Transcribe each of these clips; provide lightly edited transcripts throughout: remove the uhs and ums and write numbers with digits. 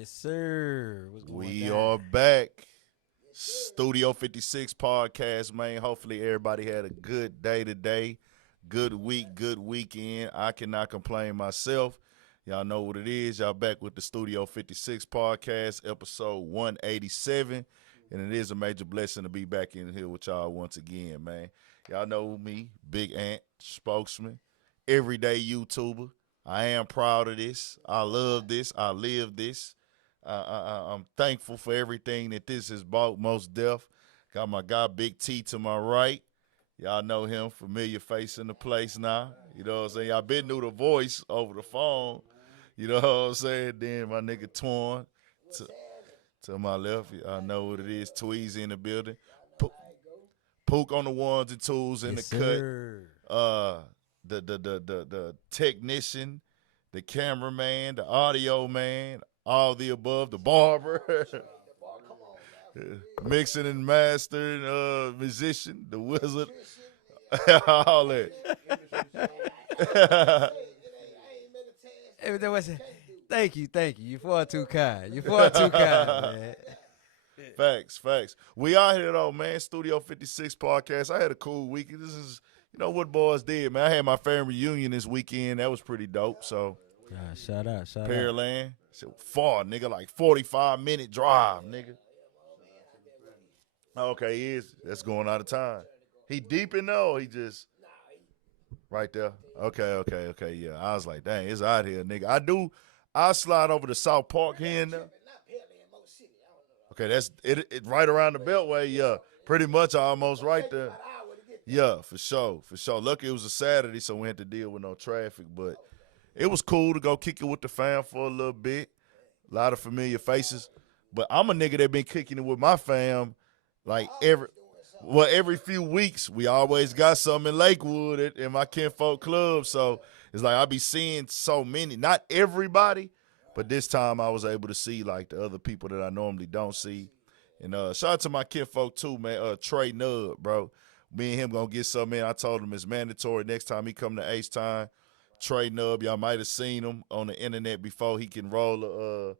Yes, sir. What's going We down? are back. Studio 56 podcast, man. Hopefully everybody had a good day today. Good week, good weekend. I cannot complain myself. Y'all know what it is. Y'all back with the Studio 56 podcast, episode 187. And it is a major blessing to be back in here with y'all once again, man. Y'all know me, Big Ant, spokesman, everyday YouTuber. I am proud of this. I love this. I live this. I'm thankful for everything that this has brought, most deaf. Got my guy Big T to my right. Y'all know him, familiar face in the place now. You know what I'm saying? Y'all been knew the voice over the phone. You know what I'm saying? Then my nigga Torn to my left. I know what it is. Tweezy in the building. Pook on the ones and twos in Yes, the cut. sir. The technician, the cameraman, the audio man, all the above, the barber, mixing and mastering, musician, the wizard, all that. Everything was. Thank you. You far too kind. You far too kind, man. Facts. We out here though, man. Studio 56 podcast. I had a cool week. This is, what boys did, man. I had my family reunion this weekend. That was pretty dope. So, Shout out. Pearland, far, nigga, like 45-minute drive, nigga. Okay, he is. That's going out of time. He deep in though. He just right there. Okay. Yeah, I was like, dang, it's out here, nigga. I slide over to South Park here and there. Okay, that's it right around the Beltway. Yeah, pretty much almost right there. Yeah, for sure. Lucky it was a Saturday, so we had to deal with no traffic. But it was cool to go kick it with the fam for a little bit. A lot of familiar faces. But I'm a nigga that been kicking it with my fam like every few weeks. We always got something in Lakewood in my kinfolk club. So it's like I be seeing so many. Not everybody, but this time I was able to see like the other people that I normally don't see. And shout out to my kinfolk too, man. Trey Nubb, bro. Me and him gonna get something in. I told him it's mandatory next time he come to H-Time. Trey Nubb, y'all might have seen him on the internet before. He can roll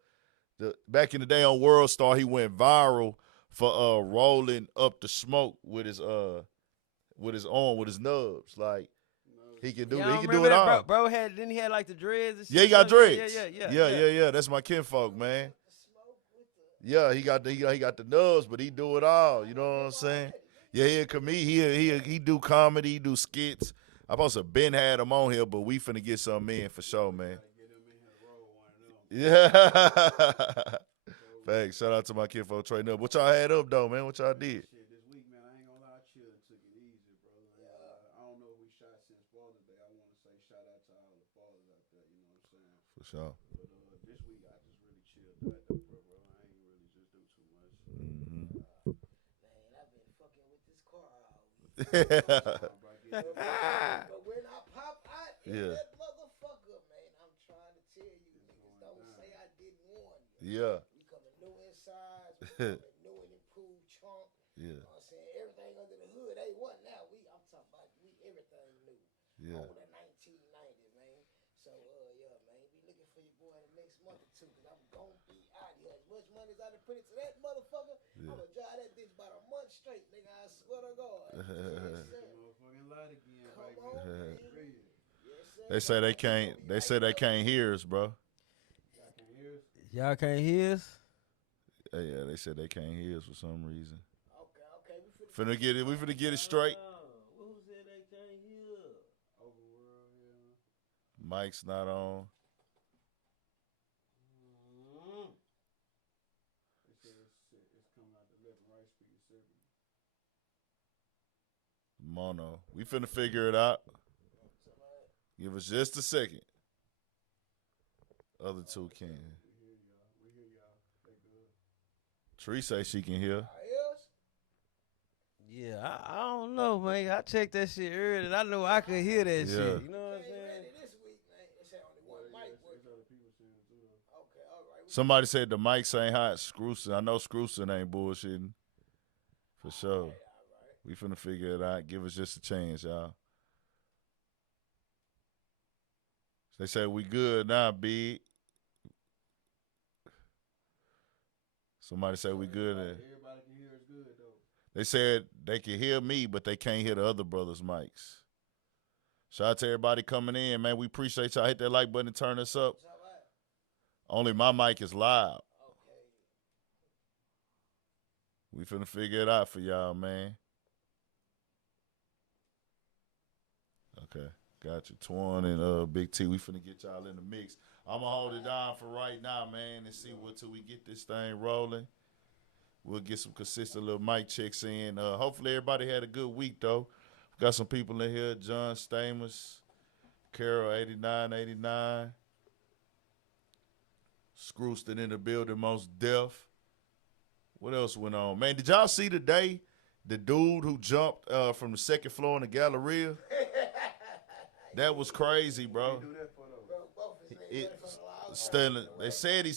back in the day on World Star, he went viral for rolling up the smoke with his arm, with his nubs. Like he can do Yeah, he can do it all. Bro didn't he have like the dreads and shit? Yeah, he got dreads. Yeah. That's my kinfolk, man. Yeah, he got the nubs, but he do it all. You know what I'm saying? Yeah, he do comedy, he do skits. I supposed to been had him on here, but we finna get something in for sure, man. Yeah. Thanks. Shout out to my kid for trading up. What y'all had up though, man? What y'all did? Shit, this week, man, I ain't gonna lie, I chilled and took it easy, brother. I don't know if we shot since Father's Day. I want to say shout out to all the fathers out there. You know what I'm saying? For sure. But this week, I just really chilled out though, bro. I ain't really just do too much. Mm-hmm. Man, I've been fucking with this car all week. But when I pop out in that motherfucker, man, I'm trying to tell you, niggas don't say I didn't warn you. Yeah. We coming new inside, we coming new and improved trunk. Yeah. You know what I'm saying? Everything under the hood, A1 now. I'm talking about everything new. Yeah. Over the 1990, man. So, yeah, man, be looking for your boy in the next month or two, because I'm going to be out here. As much money as I done put into that motherfucker, I'm going to drive that bitch about a month straight, nigga. I swear to God. Motherfucking light again, Come baby. on, man. Yes, sir. They say they can't hear us, bro. Y'all can hear us? Y'all can't hear us? Yeah, they said they can't hear us for some reason. Okay. We finna get it straight. Who said they can't hear? Overworld, yeah. Mike's not on. They said it's coming out the left and right speaker separately. Mono. We finna figure it out. Give us just a second. Other two can. We hear y'all. They good. Tree say she can hear. Yeah, I don't know, man. I checked that shit earlier, and I know I could hear that Yeah. shit. You know what I'm saying? Ready this week, man. They say only one mic There's working. other people saying it too. Okay, all right. Somebody said the mics ain't hot. Screwson. I know Screwson ain't bullshitting. For sure. We finna figure it out. Give us just a chance, y'all. They say we good now, big. Somebody say we good. Everybody can hear us good though. They said they can hear me, but they can't hear the other brothers' mics. Shout out to everybody coming in, man. We appreciate y'all. Hit that like button and turn us up. Only my mic is loud. We finna figure it out for y'all, man. Okay, got you. Twan and Big T, we finna get y'all in the mix. I'm gonna hold it down for right now, man, and see what till we get this thing rolling. We'll get some consistent little mic checks in. Hopefully everybody had a good week, though. Got some people in here. John Stamos, Carol 8989. Scrooston in the building, most deaf. What else went on? Man, did y'all see today the dude who jumped from the second floor in the Galleria? That was crazy, bro. They said he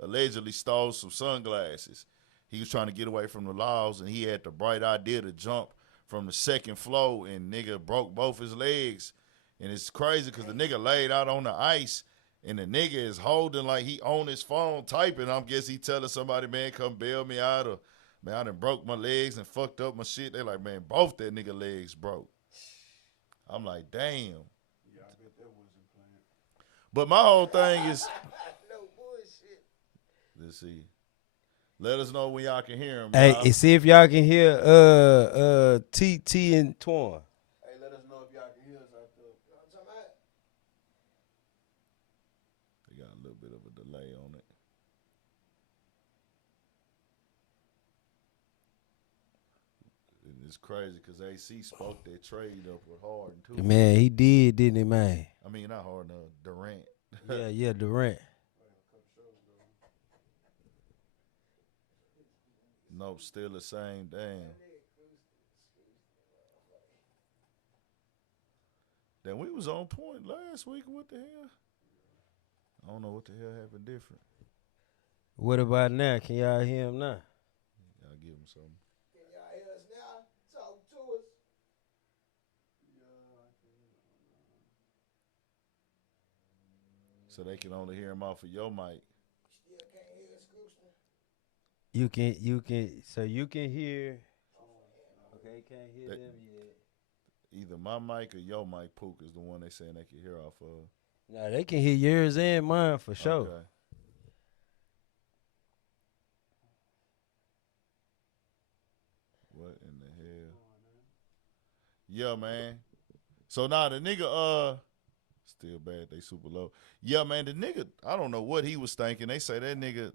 allegedly stole some sunglasses. He was trying to get away from the laws, and he had the bright idea to jump from the second floor, and nigga broke both his legs. And it's crazy because the nigga laid out on the ice, and the nigga is holding like he on his phone typing. I guess he telling somebody, man, come bail me out, or man, I done broke my legs and fucked up my shit. They like, man, both that nigga legs broke. I'm like, damn. Yeah, I bet that wasn't planned. But my whole thing is, No bullshit. let's see. Let us know when y'all can hear him. Hey, y'all. and see if y'all can hear T and Twan. Hey, let us know if y'all can hear us out there. You know what I'm talking about? They got a little bit of a delay on it. And it's crazy because AC spoke that trade up with Harden, too. Man, he did, didn't he, man? I mean, not Harden, Durant. Yeah, Durant. Nope, still the same. Damn. Then we was on point last week. What the hell? I don't know what the hell happened different. What about now? Can y'all hear him now? Y'all give him something. Can y'all hear us now? Talk to us. So they can only hear him off of your mic. Still can't hear us, Groosman. You can hear. Okay, can't hear That- them yet. Either my mic or your mic, Pook, is the one they saying they can hear off of. Nah, they can hear yours and mine for sure. Okay. What in the hell? Yeah, man. So now the nigga, still bad, they super low. Yeah, man, the nigga, I don't know what he was thinking. They say that nigga,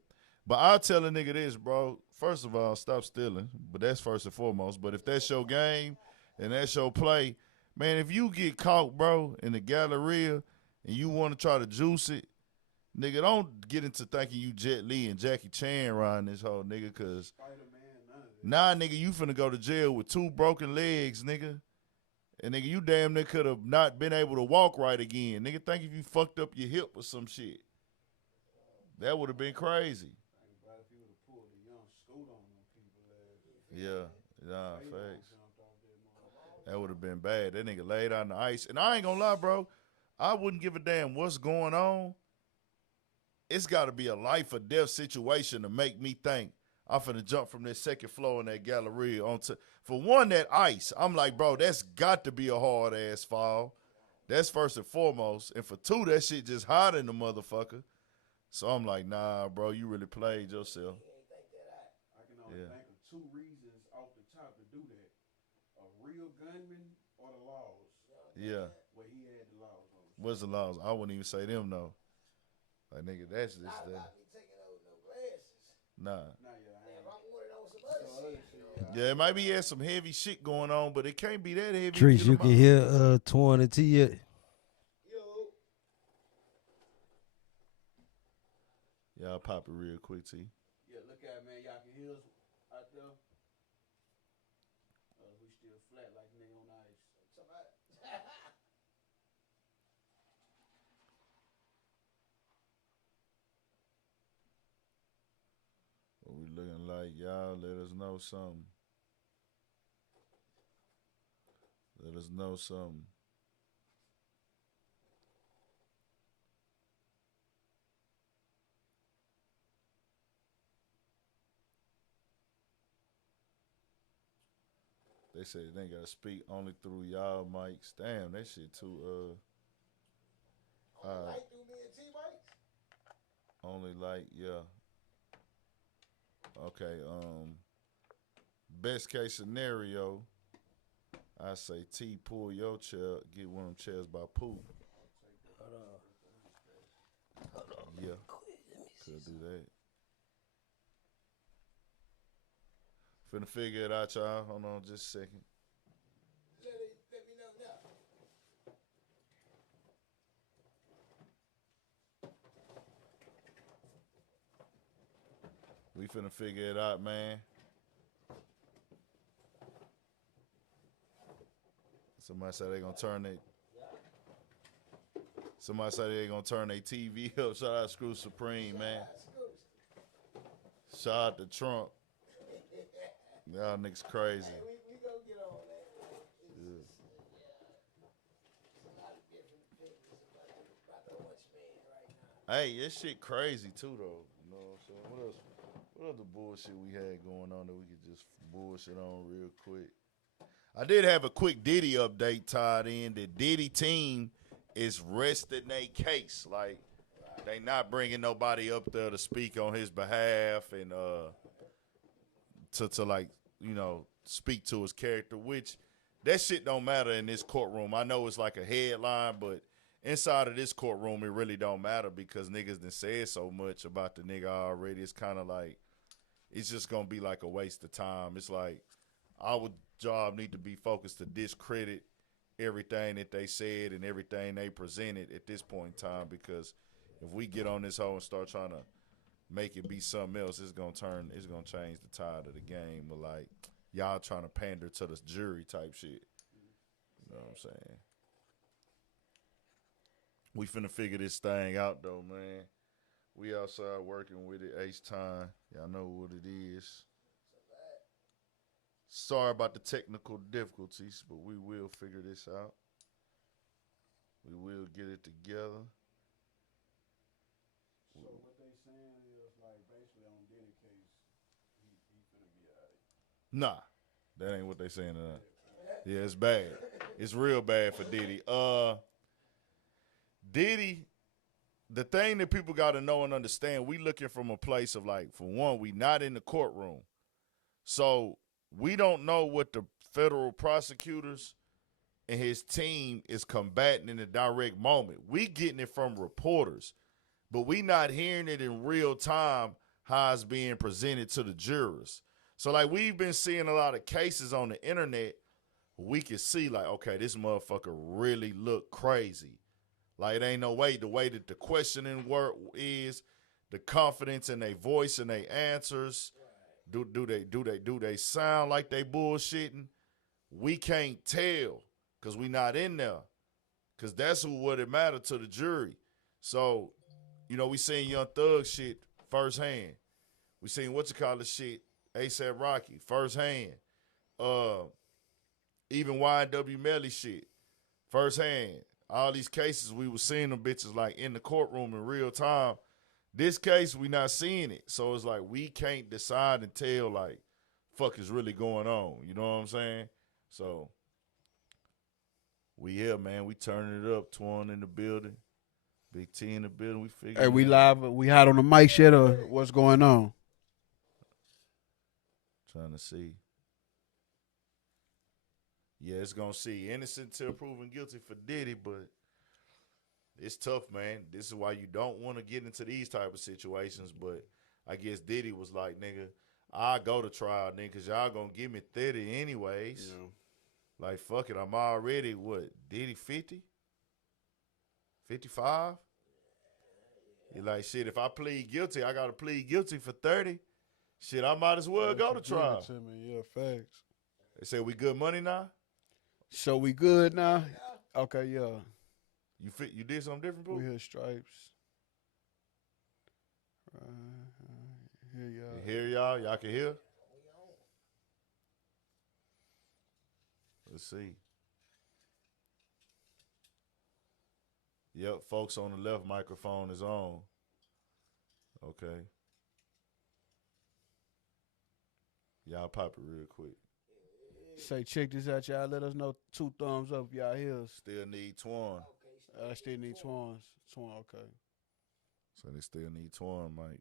but I'll tell a nigga this, bro. First of all, stop stealing, but that's first and foremost. But if that's your game and that's your play, man, if you get caught, bro, in the Galleria and you want to try to juice it, nigga, don't get into thinking you Jet Li and Jackie Chan riding this whole nigga, because nah, nigga, you finna go to jail with 2 broken legs, nigga. And nigga, you damn near could have not been able to walk right again. Nigga, think if you fucked up your hip or some shit. That would have been crazy. Yeah, nah, facts. That would have been bad. That nigga laid on the ice. And I ain't gonna lie, bro. I wouldn't give a damn what's going on. It's got to be a life or death situation to make me think I'm finna jump from that second floor in that Galleria onto. For one, that ice. I'm like, bro, that's got to be a hard ass fall. That's first and foremost. And for 2, that shit just hot in the motherfucker. So I'm like, nah, bro, you really played yourself. I can only think of 2 reasons off the top to do that: a real gunman or the laws. Yeah. Where he had the laws on. What's the laws? I wouldn't even say them, though. Like, nigga, that's just that. Not me taking those no glasses. Nah. Nah, yeah, I If I'm wanted on some other shit. Yeah, it might be he had some heavy shit going on, but it can't be that heavy. Trees, Get you him can out. hear Twan and T yet? Yo. Y'all pop it real quick, T. Yeah, look at it, man. Y'all can hear us out there. We still flat like nigga on ice. What we looking like, y'all? Let us know something. Let us know something. said they gotta speak only through y'all mics. Damn, that shit too. Light through me and T mics. Only light, yeah. Okay. Best case scenario, I say T pull your chair, get one of them chairs by Pooh. Yeah, could do that. Finna figure it out, y'all. Hold on just a second. Let me know now. We finna figure it out, man. Somebody said they gonna turn it. Somebody said they gonna turn their TV up. Shout out Screw Supreme, man. Shout out to Trump. Y'all niggas crazy. Hey, we gonna get on that. Yeah. It's a lot of different opinions about the what's man right now. Hey, this shit crazy too, though. You know what I'm saying? What else? What other bullshit we had going on that we could just bullshit on real quick? I did have a quick Diddy update tied in. The Diddy team is resting their case. Like, they not bringing nobody up there to speak on his behalf and to like, you know, speak to his character, which that shit don't matter in this courtroom. I know it's like a headline, but inside of this courtroom, it really don't matter because niggas done said so much about the nigga already. It's kind of like, it's just going to be like a waste of time. It's like our job need to be focused to discredit everything that they said and everything they presented at this point in time, because if we get on this hoe and start trying to make it be something else, it's gonna change the tide of the game. But like y'all trying to pander to the jury type shit. You know what I'm saying? We finna figure this thing out though, man. We outside working with it H-time. Y'all know what it is. Sorry about the technical difficulties, but we will figure this out. We will get it together. So what they saying is like basically on Diddy case, he finna be alright. Nah, that ain't what they saying tonight. Yeah, it's bad. It's real bad for Diddy. Diddy, the thing that people got to know and understand, we looking from a place of like, for one, we not in the courtroom. So we don't know what the federal prosecutors and his team is combating in the direct moment. We getting it from reporters, but we not hearing it in real time how it's being presented to the jurors. So like we've been seeing a lot of cases on the internet, we can see like, okay, this motherfucker really look crazy. Like it ain't no way, the way that the questioning work is, the confidence in their voice and their answers, do they sound like they bullshitting? We can't tell because we not in there. Because that's what it mattered to the jury. So, you know, we seen Young Thug shit firsthand. We seen shit, A$AP Rocky firsthand. Even YNW Melly shit firsthand. All these cases, we were seeing them bitches like in the courtroom in real time. This case, we not seeing it. So it's like we can't decide and tell like fuck is really going on. You know what I'm saying? So we here, man. We turning it up. Twan in the building. Big T in the building. We figuring Hey, we it out. live. We hot on the mic shit or what's going on? Trying to see. Yeah, it's going to see innocent till proven guilty for Diddy, but it's tough, man. This is why you don't want to get into these type of situations, but I guess Diddy was like, nigga, I go to trial, nigga, because y'all going to give me 30 anyways. Yeah. Like, fuck it, I'm already, what, Diddy 50? 55? He like, shit, if I plead guilty, I got to plead guilty for 30. Shit, I might as well go to trial. To me. Yeah, facts. They say we good money now? So we good now? Okay, yeah. You did something different, boo? We hear stripes. Here y'all. You hear y'all? Y'all can hear? Let's see. Yep, folks on the left microphone is on. Okay. Y'all pop it real quick. Say, check this out, y'all. Let us know 2 thumbs up, if y'all hear us. Still need Twan. Okay, I still need Twans. Twan, okay. So they still need Twan, Mike.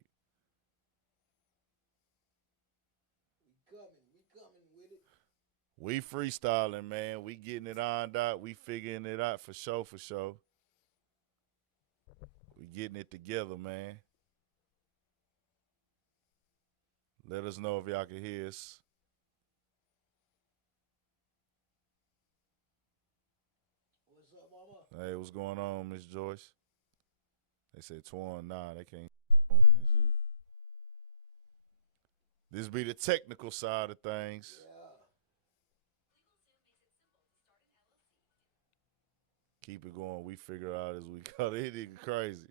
we coming with it. We freestyling, man. We getting it on out. We figuring it out for sure, for sure. We getting it together, man. Let us know if y'all can hear us. What's up, mama? Hey, what's going on, Miss Joyce? They said Twan. Nah, they can't. Twan. That's it. This be the technical side of things. Yeah. Keep it going. We figure out as we go. They nigga crazy.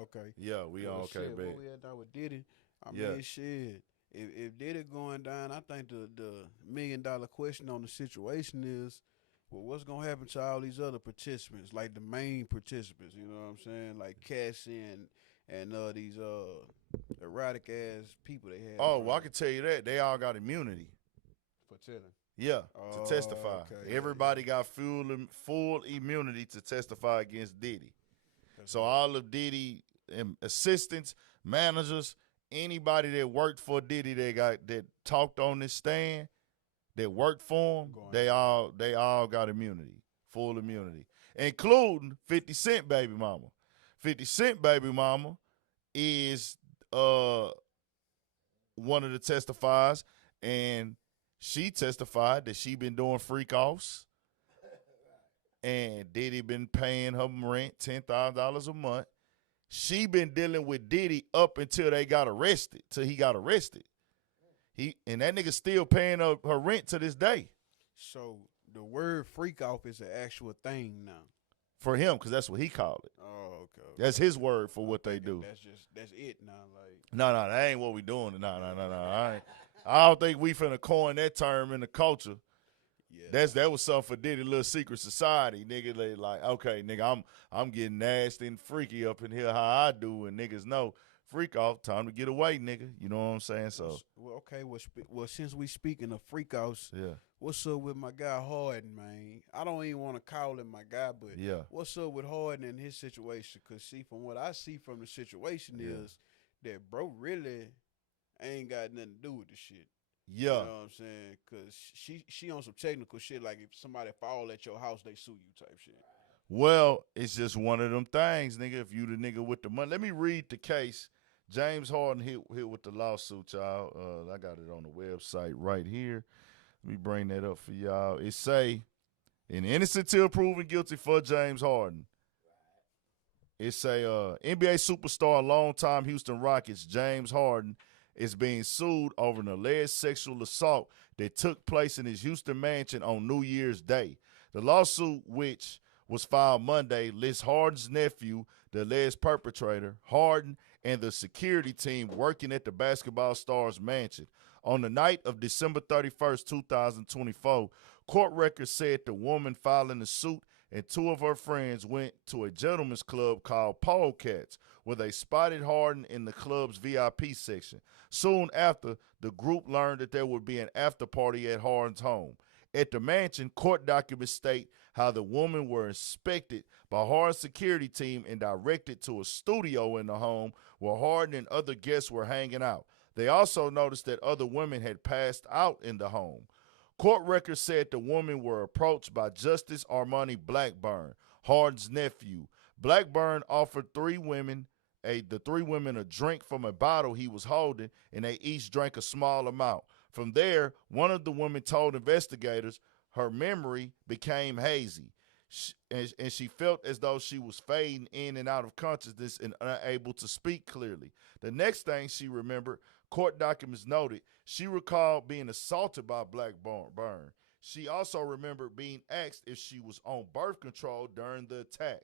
Okay. Yeah, we on okay, shit, babe. where we at now with Diddy? I Yeah. mean, shit. If Diddy going down, I think the $1 million question on the situation is, well, what's gonna happen to all these other participants, like the main participants? You know what I'm saying? Like Cassie and these erratic ass people they had. Oh, well, I can tell you that. They all got immunity. for telling. Yeah, Oh, to testify. okay. Everybody got full immunity to testify against Diddy. That's So right. all of Diddy assistants, managers, anybody that worked for Diddy that talked on this stand, that worked for him, they all got immunity, full immunity, including 50 Cent baby mama. 50 Cent baby mama is one of the testifiers, and she testified that she been doing freak offs, and Diddy been paying her rent $10,000 a month. She been dealing with Diddy up until they got arrested, till he got arrested. And that nigga still paying her rent to this day. So the word freak off is an actual thing now. For him, because that's what he called it. Oh, okay. That's his word for what they do. That's it now. Like, No, that ain't what we doing. No. I don't think we finna coin that term in the culture. yeah. That was something for Diddy, little secret society, nigga. They like, okay, nigga, I'm getting nasty and freaky up in here how I do, and niggas know freak off, time to get away, nigga. You know what I'm saying? So, Well, okay. Well, since we speaking of freak offs, yeah, what's up with my guy Harden, man? I don't even want to call him my guy, but yeah. what's up with Harden and his situation? Cause see, from what I see from the situation Yeah. is that bro really ain't got nothing to do with the shit. Yeah. You know what I'm saying? Cause she on some technical shit, like if somebody fall at your house, they sue you type shit. Well, it's just one of them things, nigga. If you the nigga with the money, let me read the case. James Harden hit with the lawsuit, y'all. I got it on the website right here. Let me bring that up for y'all. It say, in innocent till proven guilty for James Harden. It say, NBA superstar, longtime Houston Rockets, James Harden, is being sued over an alleged sexual assault that took place in his Houston mansion on New Year's Day. The lawsuit, which was filed Monday, lists Harden's nephew, the alleged perpetrator, Harden, and the security team working at the basketball star's mansion. On the night of December 31st, 2024, court records said the woman filing the suit and 2 of her friends went to a gentleman's club called Polecats, where they spotted Harden in the club's VIP section. Soon after, the group learned that there would be an after party at Harden's home. At the mansion, court documents state how the women were inspected by Harden's security team and directed to a studio in the home where Harden and other guests were hanging out. They also noticed that other women had passed out in the home. Court records said the women were approached by Justice Armani Blackburn, Harden's nephew. Blackburn offered the 3 women a drink from a bottle he was holding, and they each drank a small amount. From there, one of the women told investigators her memory became hazy, and she felt as though she was fading in and out of consciousness and unable to speak clearly. The next thing she remembered, court documents noted, she recalled being assaulted by Blackburn. She also remembered being asked if she was on birth control during the attack.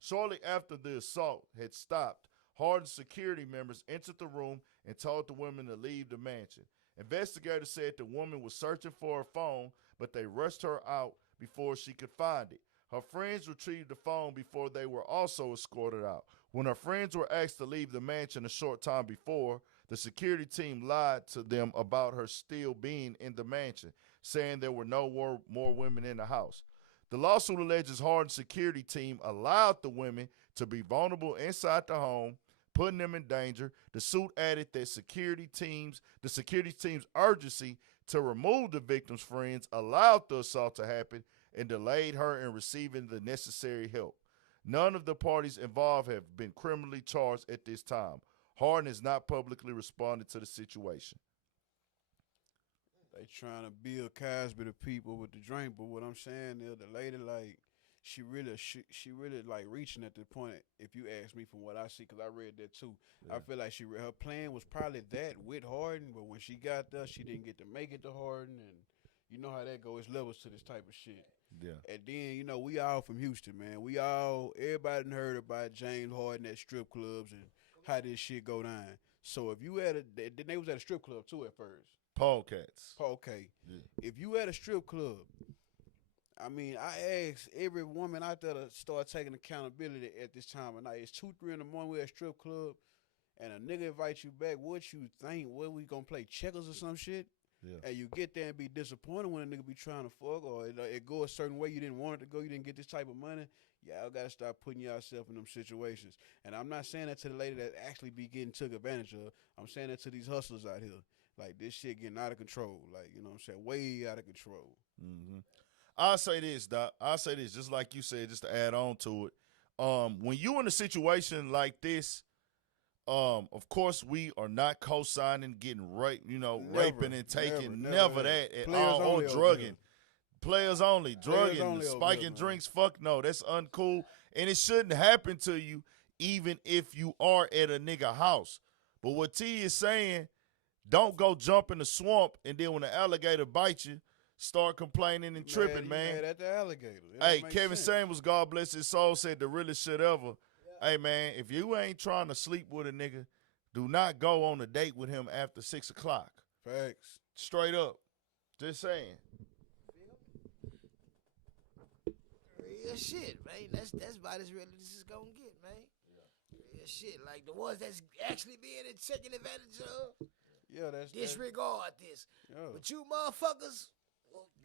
Shortly after the assault had stopped, Harden's security members entered the room and told the women to leave the mansion. Investigators said the woman was searching for her phone, but they rushed her out before she could find it. Her friends retrieved the phone before they were also escorted out. When her friends were asked to leave the mansion a short time before, The security team lied to them about her still being in the mansion, saying there were no more women in the house. The lawsuit alleges Harden's security team allowed the women to be vulnerable inside the home, putting them in danger. The suit added that the security team's urgency to remove the victim's friends allowed the assault to happen and delayed her in receiving the necessary help. None of the parties involved have been criminally charged at this time. Harden has not publicly responded to the situation. They trying to build Cosby to people with the drink, but what I'm saying is the lady, like, she really like reaching at the point, if you ask me from what I see, because I read that too. Yeah. I feel like her plan was probably that with Harden, but when she got there, she didn't get to make it to Harden, and you know how that goes. It's levels to this type of shit. Yeah. And then, you know, we all from Houston, man. Everybody done heard about James Harden at strip clubs and how this shit go down. So if you they was at a strip club too at first. Polecats. Okay. Yeah. If you at a strip club, I mean, I ask every woman out there to start taking accountability at this time of night. It's 2, 3 in the morning. We at a strip club, and a nigga invite you back. What you think? What we gonna play checkers or some shit? Yeah. And you get there and be disappointed when a nigga be trying to fuck, or it go a certain way you didn't want it to go. You didn't get this type of money. Y'all gotta start putting yourself in them situations. And I'm not saying that to the lady that actually be getting took advantage of. I'm saying that to these hustlers out here. Like, this shit getting out of control. Like, you know what I'm saying? Way out of control. Mm-hmm. I'll say this, Doc. I'll say this, just like you said, just to add on to it. When you in a situation like this, of course we are not co-signing getting raped, raping and taking. Never that at all. Or drugging. Players only. Drugging, spiking drinks. Fuck no. That's uncool. And it shouldn't happen to you even if you are at a nigga house. But what T is saying, don't go jump in the swamp and then when the alligator bites you, start complaining and tripping, man. Mad at the alligator. Hey, Kevin Samuels, God bless his soul, said the realest shit ever. Yeah. Hey, man, if you ain't trying to sleep with a nigga, do not go on a date with him after 6 o'clock. Facts. Straight up. Just saying. Real shit, man. That's about as real as this is gonna get, man. Yeah. Real shit. Like the ones that's actually being taken advantage of. Yeah, disregard this. Yeah. But you motherfuckers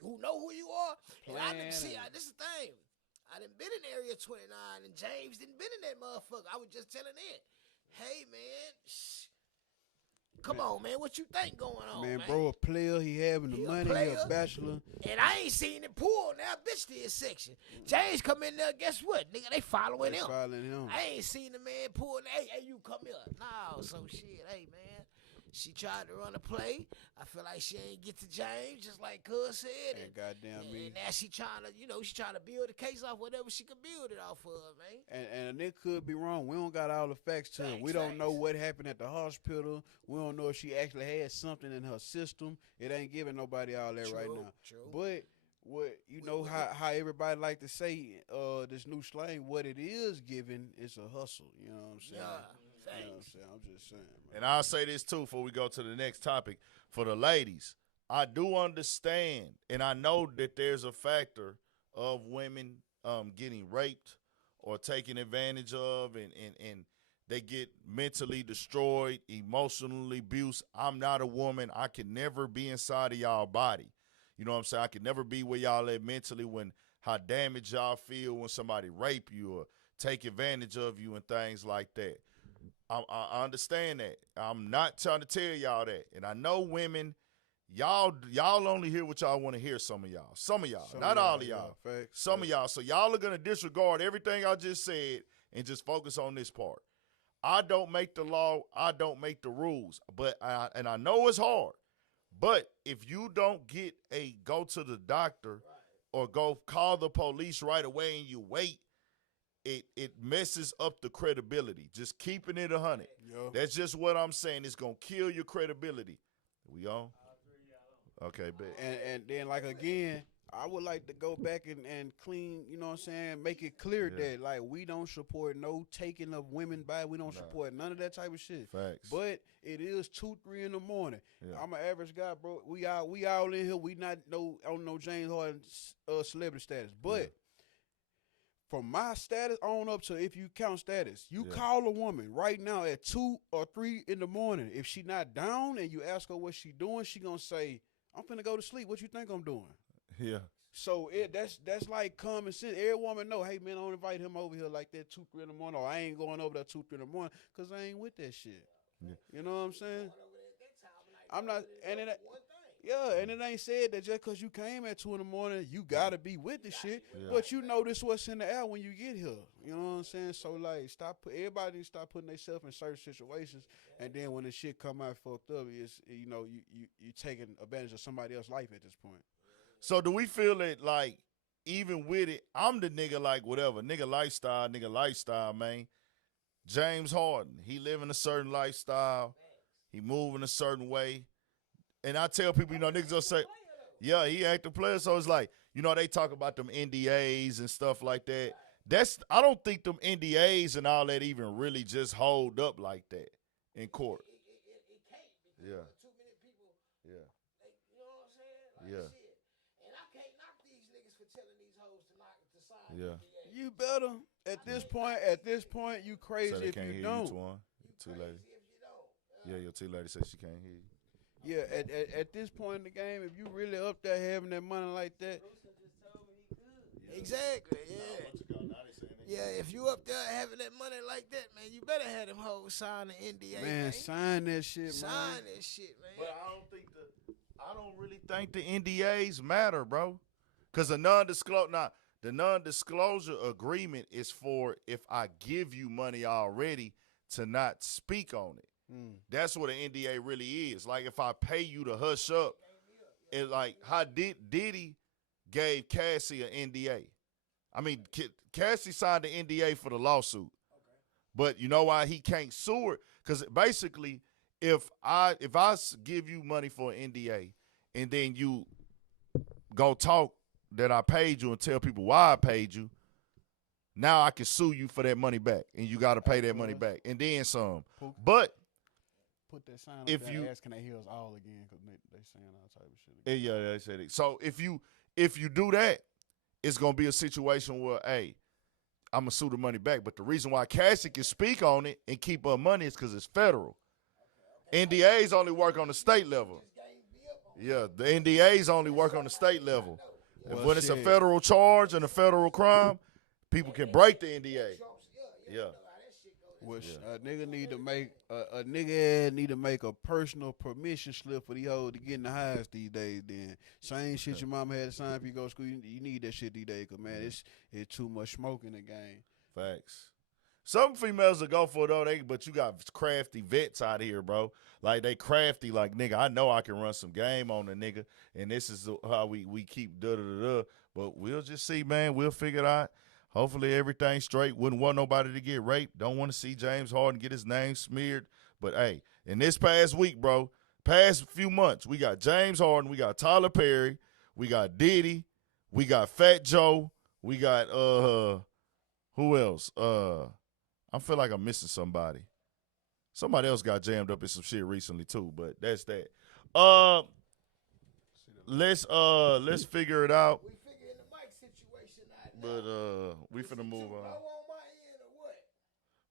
who know who you are, and I didn't see. This is the thing. I done been in Area 29, and James didn't been in that motherfucker. I was just telling it. Hey, man. Come on, man. What you think going on, man? Bro, a player. He having the money. He a bachelor. And I ain't seen him pull now. Bitch, this section. James come in there. Guess what, nigga? They following him. I ain't seen the man pull. Hey, you come here. No, so shit. Hey, man. She tried to run a play. I feel like she ain't get to James, just like Cuz said. And goddamn me. And now she trying to build the case off whatever she could build it off of, man. And it could be wrong. We don't got all the facts to it. We don't know what happened at the hospital. We don't know if she actually had something in her system. It ain't giving nobody all that right now. True. But how everybody like to say this new slang, what it is giving is a hustle. You know what I'm saying? Yeah. You know what I'm saying? I'm just saying, man. And I'll say this too before we go to the next topic. For the ladies, I do understand, and I know that there's a factor of women getting raped or taken advantage of, and they get mentally destroyed, emotionally abused. I'm not a woman. I can never be inside of y'all body. You know what I'm saying? I can never be where y'all at mentally when how damaged y'all feel when somebody rape you or take advantage of you and things like that. I understand that. I'm not trying to tell y'all that. And I know women, y'all only hear what y'all want to hear, some of y'all. Not all of y'all. Some of y'all. So y'all are going to disregard everything I just said and just focus on this part. I don't make the law. I don't make the rules. And I know it's hard. But if you don't go to the doctor or go call the police right away and you wait, it messes up the credibility. Just keeping it 100. Yo. That's just what I'm saying. It's going to kill your credibility. We on? Okay, bet. And then, like, again, I would like to go back and clean, you know what I'm saying, make it clear that, like, we don't support no taking of women by. We don't support none of that type of shit. Facts. But it is 2, 3 in the morning. Yeah. I'm an average guy, bro. We all in here. We not on no James Harden celebrity status. But from my status on up to if you count status, you Yeah. call a woman right now at 2 or 3 in the morning. If she not down and you ask her what she doing, she gonna say, "I'm finna go to sleep. What you think I'm doing?" Yeah. So that's like common sense. Every woman know, hey man, don't invite him over here like that 2, 3 in the morning, or I ain't going over there 2, 3 in the morning because I ain't with that shit. Yeah. You know what I'm saying? Over there at that time, like, I'm not, and it, one thing. yeah, and it ain't said that just because you came at 2 in the morning, you gotta be with the shit. Yeah. But you notice what's in the air when you get here. You know what I'm saying? So like, everybody stop putting themselves in certain situations, and then when the shit come out fucked up, it's you taking advantage of somebody else's life at this point. So do we feel it like even with it, I'm the nigga like whatever. Nigga lifestyle, man. James Harden, he living a certain lifestyle. He moving a certain way. And I tell people, niggas will say, yeah, he active player. So it's like, they talk about them NDAs and stuff like that. I don't think them NDAs and all that even really just hold up like that in court. It can't because Yeah. too many people. Yeah. Like, you know what I'm saying? Like, Yeah. shit. And I can't knock these niggas for telling these hoes to sign. Yeah. NDA. You better at this point, you crazy So they if can't you hear don't. you, Twan. You Two crazy lady. if you don't. Yeah, your two lady says she can't hear you. Yeah, at this point in the game, if you really up there having that money like that, Exactly. Yeah. Yeah. If you up there having that money like that, man, you better have them hoes sign the NDA. man, sign that shit, sign man. that shit, man. But I don't really think the NDAs matter, bro. Cause the non-disclosure agreement is for if I give you money already to not speak on it. That's what an NDA really is. Like if I pay you to hush up, it's like how Diddy gave Cassie an NDA. I mean, Cassie signed the NDA for the lawsuit, but you know why he can't sue her? Because basically, if I give you money for an NDA and then you go talk that I paid you and tell people why I paid you, now I can sue you for that money back, and you got to pay that money back, and then some. But Put that sign up if there you- asking they hear us all again because they saying all type of shit again. yeah, they said it. So if you do that, it's gonna be a situation where, hey, I'm gonna sue the money back. But the reason why Cassie can speak on it and keep her money is because it's federal. NDAs only work on the state level. Yeah, the NDAs only work on the state level. And Well, when it's a shit. federal charge and a federal crime, people can break the NDA. Yeah. Which a nigga need to make a nigga need to make a personal permission slip for these hoes to get in the highs these days. Then same shit your mama had to sign if you go to school. You need that shit these days, cause man, it's too much smoke in the game. Facts. Some females will go for it though, but you got crafty vets out here, bro. Like they crafty, like nigga, I know I can run some game on a nigga, and this is how we keep da. But we'll just see, man. We'll figure it out. Hopefully everything's straight. Wouldn't want nobody to get raped. Don't want to see James Harden get his name smeared. But hey, in this past week, bro, past few months, we got James Harden, we got Tyler Perry, we got Diddy, we got Fat Joe, we got who else? I feel like I'm missing somebody. Somebody else got jammed up in some shit recently too, but that's that. Let's figure it out. We figuring the mic situation out now. But we finna move Low on. on my end or what?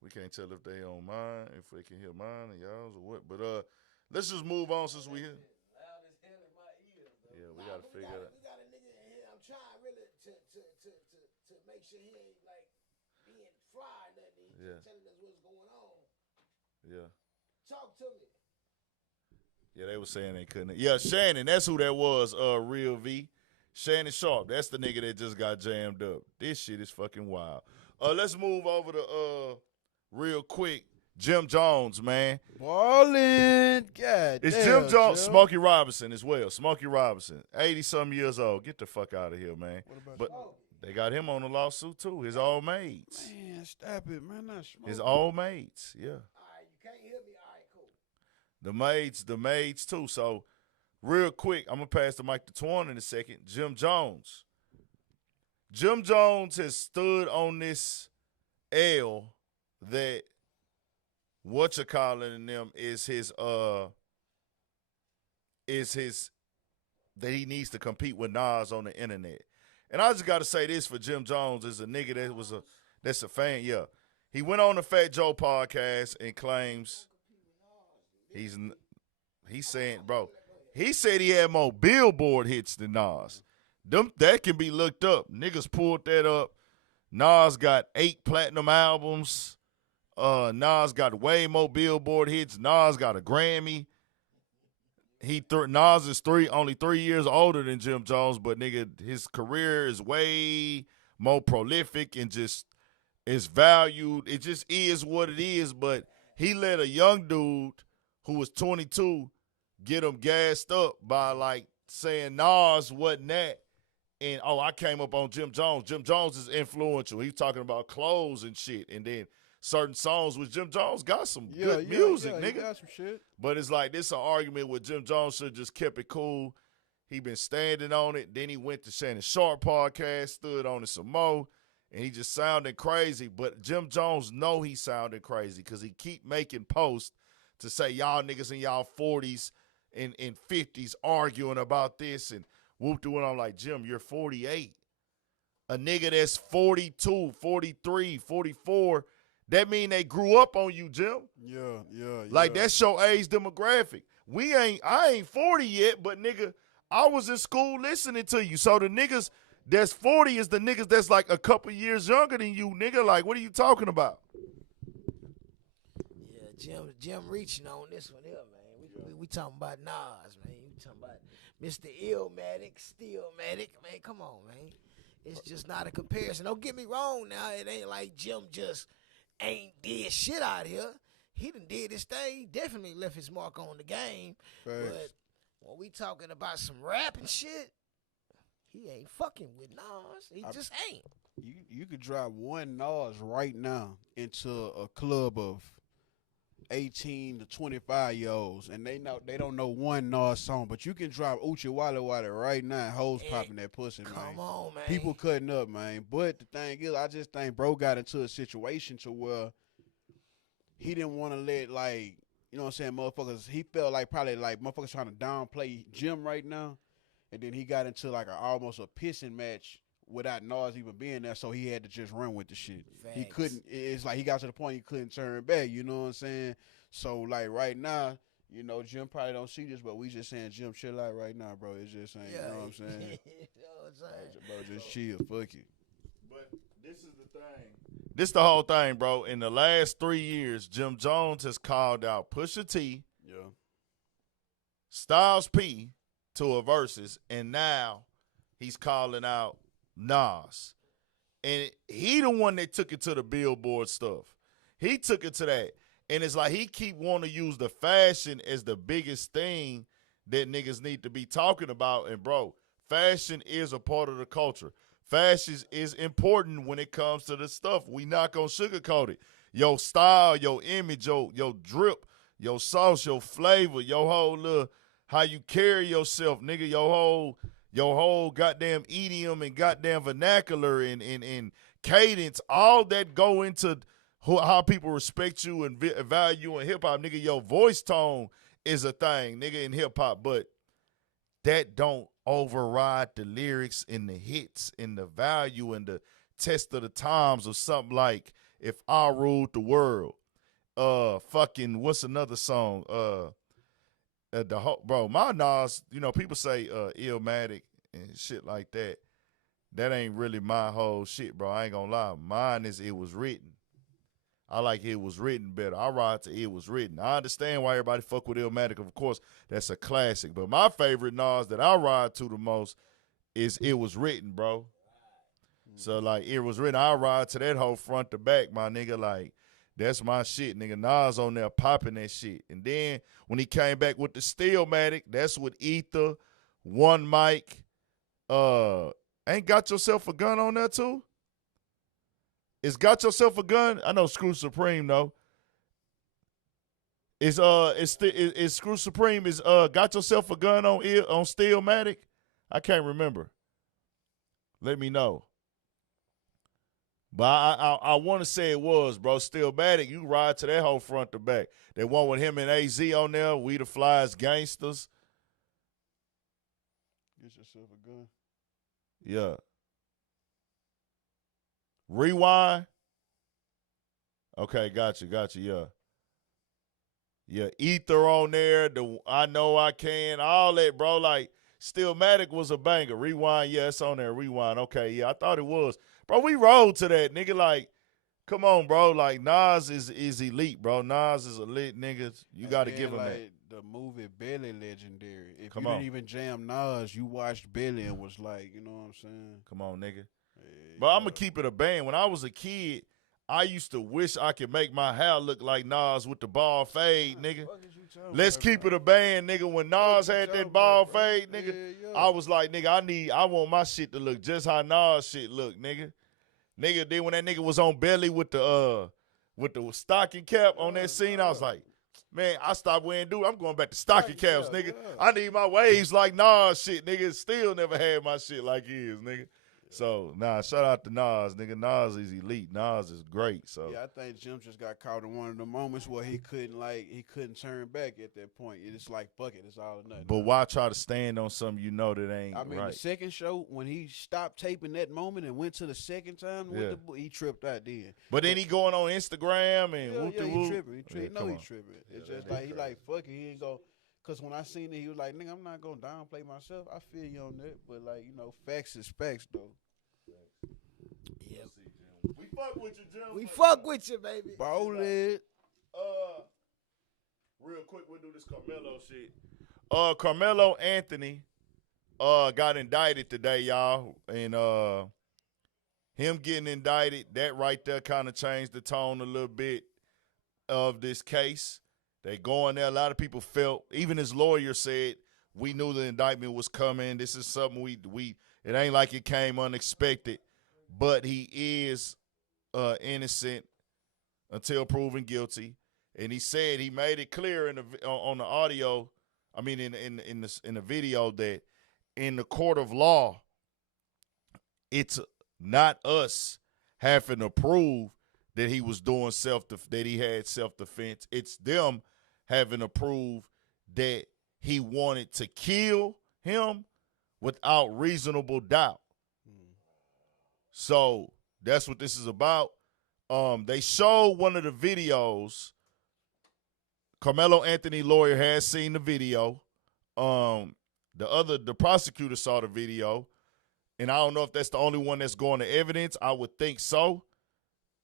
We can't tell if they on mine, if they can hear mine or y'all's or what. But let's just move on since we here. Loud as hell in my ears, though. Yeah, we Nah, gotta but figure it out. We got a nigga in here. I'm trying really to make sure he ain't like being fly or nothing. He's Yeah. just telling us what's going on. Yeah. Talk to me. Yeah, they were saying they couldn't. Yeah, Shannon, that's who that was, Real V. Shannon Sharp, that's the nigga that just got jammed up. This shit is fucking wild. Let's move over to real quick. Jim Jones, man. Ballin', god It's damn, Jim Jones, Jim. Smokey Robinson as well. Smokey Robinson, 80-some years old. Get the fuck out of here, man. What about But Smokey? they got him on a lawsuit too. His old maids. Man, stop it, man. Not smoking. His old maids, yeah. All right, you can't hear me. All right, cool. The maids too. So, real quick, I'm gonna pass the mic to Twan in a second. Jim Jones. Jim Jones has stood on this L that whatchamacallit them is his that he needs to compete with Nas on the internet. And I just got to say this for Jim Jones is a nigga that's a fan. Yeah, he went on the Fat Joe podcast and claims he's saying, bro, he said he had more Billboard hits than Nas. That can be looked up. Niggas pulled that up. Nas got 8 platinum albums. Nas got way more Billboard hits. Nas got a Grammy. Nas is only 3 years older than Jim Jones, but nigga, his career is way more prolific and just is valued. It just is what it is. But he let a young dude who was 22 get him gassed up by like saying Nas wasn't that. And I came up on Jim Jones. Jim Jones is influential. He's talking about clothes and shit, and then certain songs with Jim Jones got some good music, nigga. He got some shit. But it's like this an argument where Jim Jones should just kept it cool. He been standing on it. Then he went to Shannon Sharp podcast, stood on it some more, and he just sounded crazy. But Jim Jones know he sounded crazy because he keep making posts to say y'all niggas in y'all 40s and 50s arguing about this and whoop-de-whoop. I'm like, Jim, you're 48. A nigga that's 42, 43, 44, that mean they grew up on you, Jim. Yeah. Like, that's your age demographic. I ain't 40 yet, but nigga, I was in school listening to you. So the niggas that's 40 is the niggas that's like a couple years younger than you, nigga. Like, what are you talking about? Yeah, Jim reaching on this one here, man. We talking about Nas, man. We talking about Mr. Illmatic, Steelmatic. Man, come on, man. It's just not a comparison. Don't get me wrong now. It ain't like Jim just ain't did shit out here. He done did his thing. He definitely left his mark on the game. Facts. But when we talking about some rap and shit, he ain't fucking with Nas. He just ain't. You could drop one Nas right now into a club of 18 to 25-year-olds, and they don't know one Nas song, but you can drop Uchi Walla Walla right now, hoes popping that pussy, man. Come on, man. People cutting up, man. But the thing is, I just think bro got into a situation to where he didn't want to let, like, you know what I'm saying, motherfuckers, he felt like probably like motherfuckers trying to downplay Jim right now, and then he got into like almost a pissing match without Nas even being there, so he had to just run with the shit. Facts. He couldn't, it's like he got to the point he couldn't turn back, you know what I'm saying? So, like, right now, you know, Jim probably don't see this, but we just saying, Jim, chill out right now, bro. It's just saying, you know what I'm saying? You know what I'm saying? Bro, just chill, fuck it. But this is the thing. This the whole thing, bro. In the last 3 years, Jim Jones has called out Pusha T, Styles P to a versus, and now he's calling out Nas. And he the one that took it to the Billboard stuff. He took it to that. And it's like he keep wanting to use the fashion as the biggest thing that niggas need to be talking about. And, bro, fashion is a part of the culture. Fashion is important when it comes to the stuff. We not going to sugarcoat it. Your style, your image, your drip, your sauce, your flavor, your whole little how you carry yourself, nigga, your whole goddamn idiom and goddamn vernacular and cadence, all that go into how people respect you and value you in hip-hop. Nigga, your voice tone is a thing, nigga, in hip-hop, but that don't override the lyrics and the hits and the value and the test of the times of something like If I Ruled the World. Fucking, what's another song? Bro, my Nas, you know, people say Illmatic and shit like that. That ain't really my whole shit, bro. I ain't gonna lie. Mine is It Was Written. I like It Was Written better. I ride to It Was Written. I understand why everybody fuck with Illmatic. Of course, that's a classic. But my favorite Nas that I ride to the most is It Was Written, bro. So, like, It Was Written. I ride to that whole front to back, my nigga. Like, that's my shit, nigga. Nas on there popping that shit. And then when he came back with the Stillmatic, that's with Ether, One Mic. Ain't Got Yourself a Gun on there too? Is Got Yourself a Gun? I know Screw Supreme though. Is Screw Supreme is Got Yourself a Gun on Stillmatic? I can't remember. Let me know. But I want to say it was, bro. Stillmatic, you ride to that whole front to back. That one with him and AZ on there, We the Flies Gangsters. Get Yourself a Gun. Yeah. Rewind. Okay, got you, yeah. Yeah, Ether on there, the I Know I Can, all that, bro. Like, Stillmatic was a banger. Rewind, yeah, it's on there. Rewind, okay, yeah, I thought it was. Bro, we rolled to that, nigga. Like, come on, bro. Like, Nas is elite, bro. Nas is a lit nigga. You got to give him that. The movie Belly legendary. If Come you on. didn't even jam Nas, you watched Belly and was like, you know what I'm saying? Come on, nigga. Yeah, But I'm going to keep it a band. When I was a kid, I used to wish I could make my hair look like Nas with the ball fade, nigga. Let's keep it a band, nigga. When Nas had that ball fade, nigga, I was like, nigga, I want my shit to look just how Nas shit look, nigga. Nigga, then when that nigga was on Belly with the stocking cap on that scene, I was like, man, I stopped wearing dude. I'm going back to stocking caps, nigga. I need my waves like Nas shit, nigga. Still never had my shit like his, nigga. So, shout out to Nas, nigga. Nas is elite. Nas is great. So yeah, I think Jim just got caught in one of the moments where he couldn't turn back at that point. It's like, fuck it, it's all or nothing. But why try to stand on something you know that ain't right? The second show, when he stopped taping that moment and went to the second time, he tripped out then. But then he going on Instagram and he tripping. He tripping. Yeah, It's just like, he like, fuck it, he ain't go. Because when I seen it, he was like, nigga, I'm not going to downplay myself. I feel you on that. But, like, facts is facts, though. Yep. We fuck with you, Jim. We fuck with you, baby. Ball it. Real quick, we'll do this Karmelo shit. Karmelo Anthony got indicted today, y'all. And him getting indicted, that right there kind of changed the tone a little bit of this case. They go in there. A lot of people felt, even his lawyer said, we knew the indictment was coming. This is something it ain't like it came unexpected. But he is innocent until proven guilty. And he said, he made it clear on the audio, I mean in the video, that in the court of law, it's not us having to prove that he was doing that he had self-defense. It's them having to prove that he wanted to kill him without reasonable doubt. So that's what this is about. They showed one of the videos. Karmelo Anthony lawyer has seen the video. The prosecutor saw the video, and I don't know if that's the only one that's going to evidence. I would think so.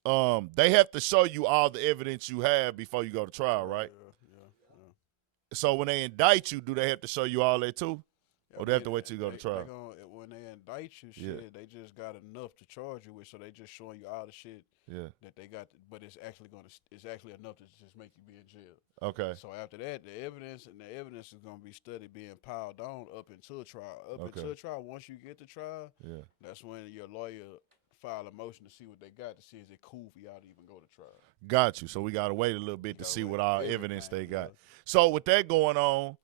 They have to show you all the evidence you have before you go to trial, right? Yeah. So when they indict you, do they have to show you all that too? Or they have to wait till you go to trial? When they indict you, they just got enough to charge you with, so they just showing you all the shit that they got. But it's actually enough to just make you be in jail. Okay. So after that, the evidence is going to be studied, being piled on up until trial. Until trial, once you get to trial, that's when your lawyer file a motion to see what they got, to see is it cool for y'all to even go to trial. Got you. So we got to wait a little bit to see what all evidence they got. So with that going on,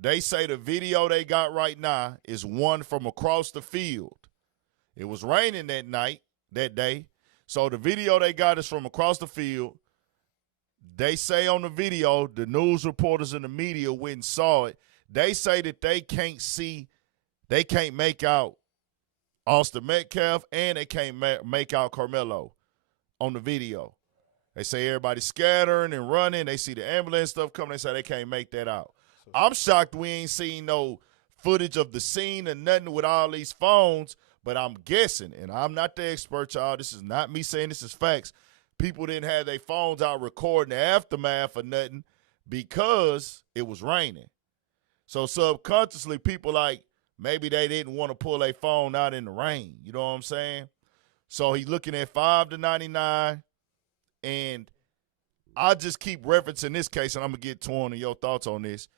they say the video they got right now is one from across the field. It was raining that day. So the video they got is from across the field. They say on the video, the news reporters and the media went and saw it. They say that they can't make out Austin Metcalf, and they can't make out Karmelo on the video. They say everybody's scattering and running. They see the ambulance stuff coming. They say they can't make that out. I'm shocked we ain't seen no footage of the scene or nothing with all these phones, but I'm guessing, and I'm not the expert, y'all. This is not me saying this is facts. People didn't have their phones out recording the aftermath or nothing because it was raining. So subconsciously, people maybe they didn't want to pull their phone out in the rain. You know what I'm saying? So he's looking at 5-99, and I just keep referencing this case, and I'm going to get torn on your thoughts on this.